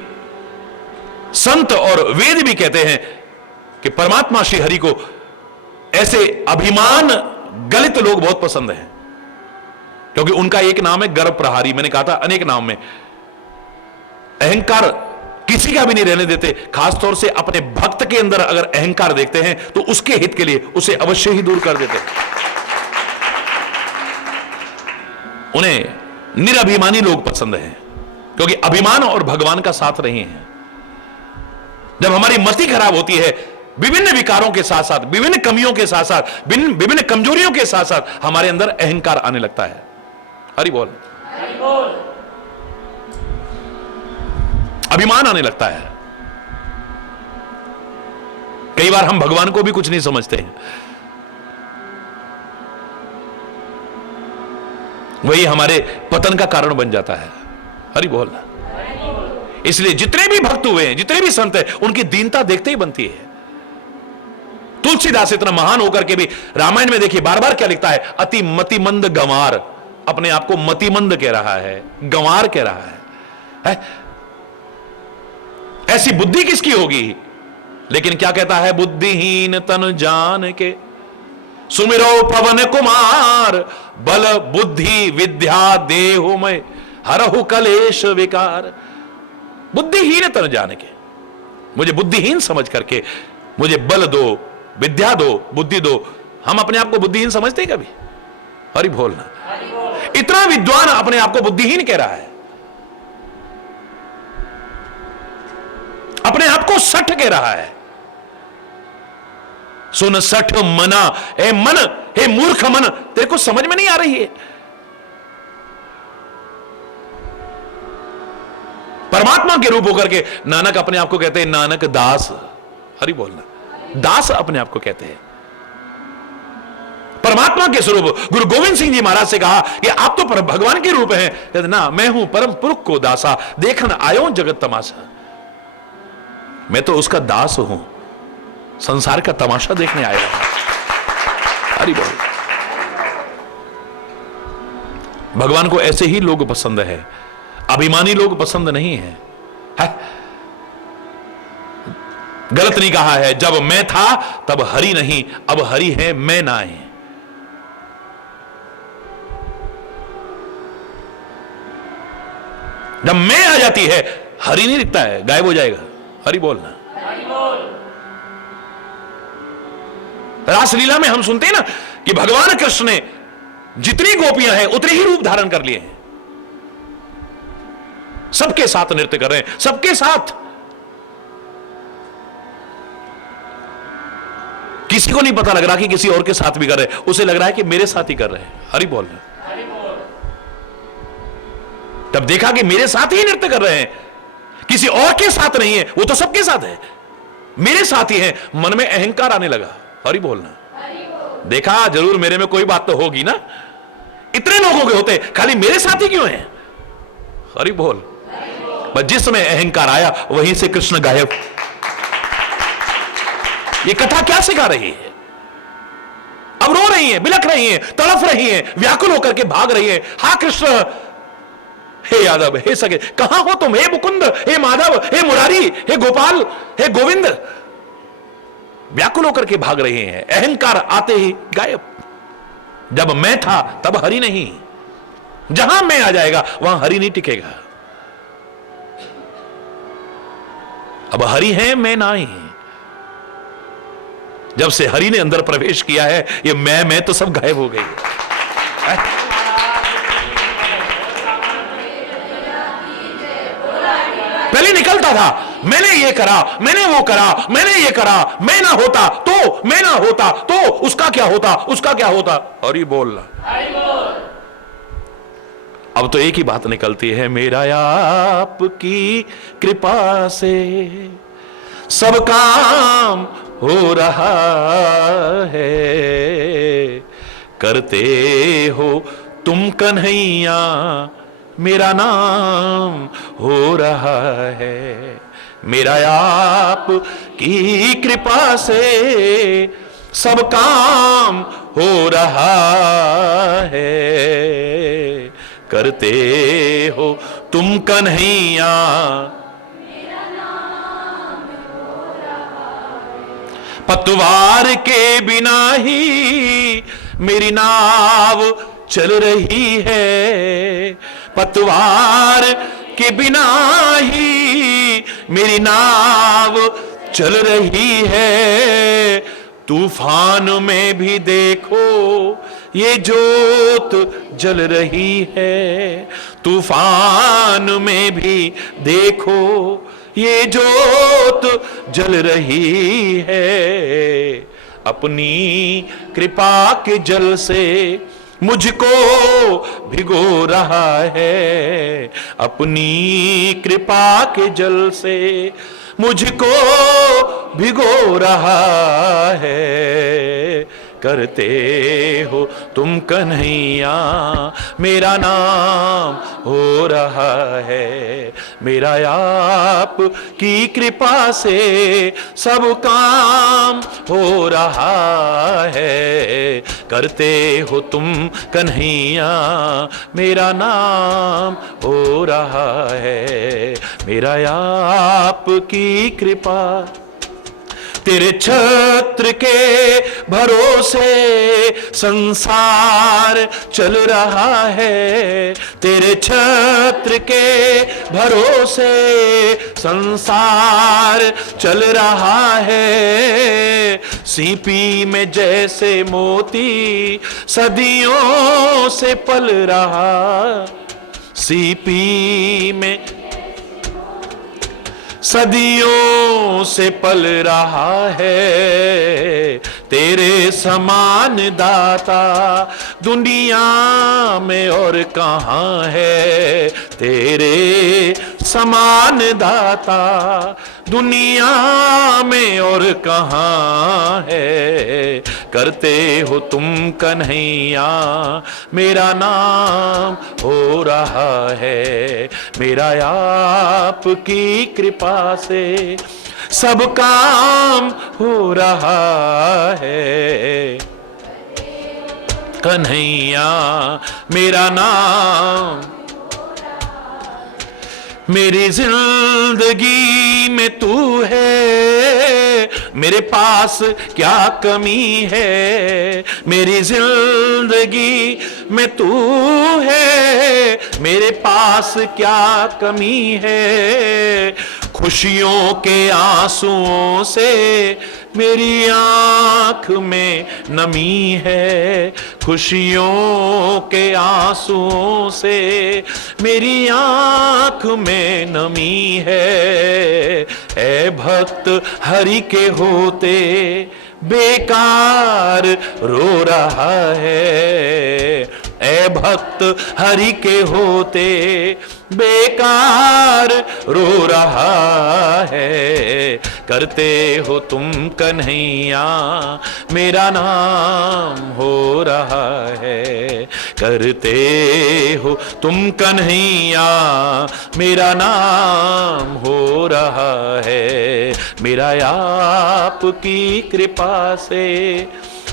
संत और वेद भी कहते हैं कि परमात्मा श्री हरि को ऐसे अभिमान गलित लोग बहुत पसंद हैं, क्योंकि उनका एक नाम है गर्भ प्रहारी। मैंने कहा था अनेक नाम में अहंकार किसी का भी नहीं रहने देते, खासतौर से अपने भक्त के अंदर अगर अहंकार देखते हैं तो उसके हित के लिए उसे अवश्य ही दूर कर देते हैं। उन्हें निरभिमानी लोग पसंद हैं, क्योंकि अभिमान और भगवान का साथ नहीं है। जब हमारी मति खराब होती है, विभिन्न विकारों के साथ साथ, विभिन्न कमियों के साथ साथ, विभिन्न कमजोरियों के साथ साथ हमारे अंदर अहंकार आने लगता है। हरि बोल। अभिमान आने लगता है। कई बार हम भगवान को भी कुछ नहीं समझते हैं। वही हमारे पतन का कारण बन जाता है। हरि बोल। इसलिए जितने भी भक्त हुए हैं, जितने भी संत हैं, उनकी दीनता देखते ही बनती है। तुलसीदास इतना महान होकर के भी रामायण में देखिए बार बार क्या लिखता है, अति मतिमंद गंवार। अपने आप को मतिमंद कह रहा है, गंवार कह रहा है? ऐसी बुद्धि किसकी होगी? लेकिन क्या कहता है, बुद्धिहीन तन जान के सुमिरो पवन कुमार, बल बुद्धि विद्या देहु में हरहु कलेश विकार। बुद्धिहीन तन जान के, मुझे बुद्धिहीन समझ करके मुझे बल दो, विद्या दो, बुद्धि दो। हम अपने आप को बुद्धिहीन समझते हैं कभी? हरि बोलना। इतना विद्वान अपने आप को बुद्धिहीन कह रहा है, अपने आप को सठ कह रहा है। सुन सठ मना, ए मन, हे मूर्ख मन, तेरे को समझ में नहीं आ रही है? परमात्मा के रूप होकर के नानक अपने आप को कहते हैं नानक दास। हरि बोलना। दास अपने आप को कहते हैं। परमात्मा के स्वरूप गुरु गोविंद सिंह जी महाराज से कहा कि आप तो भगवान के रूप हैं। कहते ना, मैं हूं परम पुरुष को दासा, देखन आयो जगत तमाशा। मैं तो उसका दास हूं, संसार का तमाशा देखने आया हूं। हरि बोल। भगवान को ऐसे ही लोग पसंद है, अभिमानी लोग पसंद नहीं है। गलत नहीं कहा है, जब मैं था तब हरि नहीं, अब हरि है मैं ना है। जब मैं आ जाती है हरि नहीं दिखता है, गायब हो जाएगा। हरि बोलना। रासलीला में हम सुनते हैं ना कि भगवान कृष्ण ने जितनी गोपियां हैं उतने ही रूप धारण कर लिए हैं। सबके साथ नृत्य कर रहे हैं, सबके साथ। किसी को नहीं पता लग रहा कि किसी और के साथ भी कर रहे हैं, उसे लग रहा है कि मेरे साथ ही कर रहे हैं। हरि बोल। तब देखा कि मेरे साथ ही नृत्य कर रहे हैं, किसी और के साथ नहीं है, वो तो सबके साथ है, मेरे साथ ही है। मन में अहंकार आने लगा। हरि बोलना। देखा जरूर मेरे में कोई बात तो होगी ना, इतने लोगों के होते, खाली मेरे साथ ही क्यों है? हरि बोल। बस जिसमें अहंकार आया वहीं से कृष्ण गायब। ये कथा क्या सिखा रही है? अब रो रही है, बिलख रही है, तड़फ रही है, व्याकुल होकर के भाग रही है। हा कृष्ण, हे यादव, हे सगे, कहां हो तुम? हे मुकुंद, हे माधव, हे मुरारी, हे गोपाल, हे गोविंद। व्याकुल होकर के भाग रहे हैं, अहंकार आते ही गायब। जब मैं था तब हरि नहीं, जहां मैं आ जाएगा वहां हरि नहीं टिकेगा। अब हरि है मैं नहीं। जब से हरि ने अंदर प्रवेश किया है, ये मैं तो सब गायब हो गई। पहले निकलता था, मैंने ये करा, मैंने वो करा, मैंने ये करा, मैं ना होता तो, मैं ना होता तो उसका क्या होता, उसका क्या होता। और ये बोलना। अब तो एक ही बात निकलती है, मेरा आपकी कृपा से सब काम हो रहा है, करते हो तुम कन्हैया, मेरा नाम हो रहा है। मेरा आप की कृपा से सब काम हो रहा है, करते हो तुम कन्हैया। पतवार के बिना ही मेरी नाव चल रही है, पतवार के बिना ही मेरी नाव चल रही है। तूफान में भी देखो ये जोत जल रही है, तूफान में भी देखो ये जोत जल रही है, अपनी कृपा के जल से मुझको भिगो रहा है, अपनी कृपा के जल से मुझको भिगो रहा है। करते हो तुम कन्हैया मेरा नाम हो रहा है, मेरा आप की कृपा से सब काम हो रहा है। करते हो तुम कन्हैया मेरा नाम हो रहा है, मेरा आप की कृपा। तेरे छत्र के भरोसे संसार चल रहा है, तेरे छत्र के भरोसे संसार चल रहा है। सीपी में जैसे मोती सदियों से पल रहा, सीपी में सदियों से पल रहा है। तेरे समान दाता दुनिया में और कहाँ है, तेरे समान दाता दुनिया में और कहाँ है। करते हो तुम कन्हैया मेरा नाम हो रहा है, मेरा आप की कृपा से सब काम हो रहा है। कन्हैया मेरा नाम, मेरी जिंदगी में तू है, मेरे पास क्या कमी है। मेरी जिंदगी में तू है, मेरे पास क्या कमी है। खुशियों के आंसुओं से मेरी आंख में नमी है, खुशियों के आंसुओं से मेरी आंख में नमी है। ऐ भक्त हरि के होते बेकार रो रहा है, ऐ भक्त हरि के होते बेकार रो रहा है। करते हो तुम कन्हैया मेरा नाम हो रहा है, करते हो तुम कन्हैया मेरा नाम हो रहा है। मेरा आप की कृपा से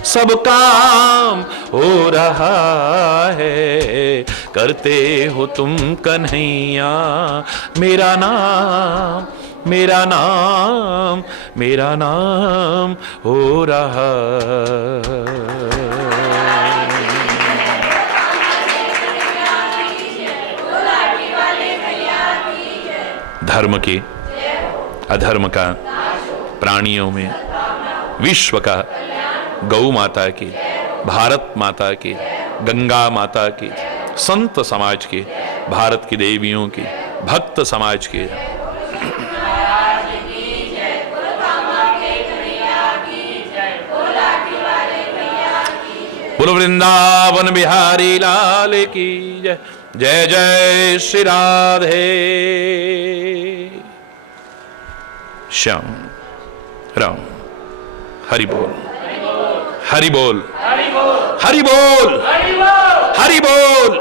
सब काम हो रहा है। करते हो तुम कन्हैया मेरा नाम, मेरा नाम, मेरा नाम हो रहा। धर्म के अधर्म का, प्राणियों में विश्व का, गौ माता की, भारत माता की, गंगा माता की, संत समाज की, भारत की देवियों की, भक्त समाज की। बोलो वृंदावन बिहारी लाल की जय। जय जय श्री राधे श्याम राम। हरि बोल, हरि बोल, हरि बोल, हरि बोल, हरि बोल।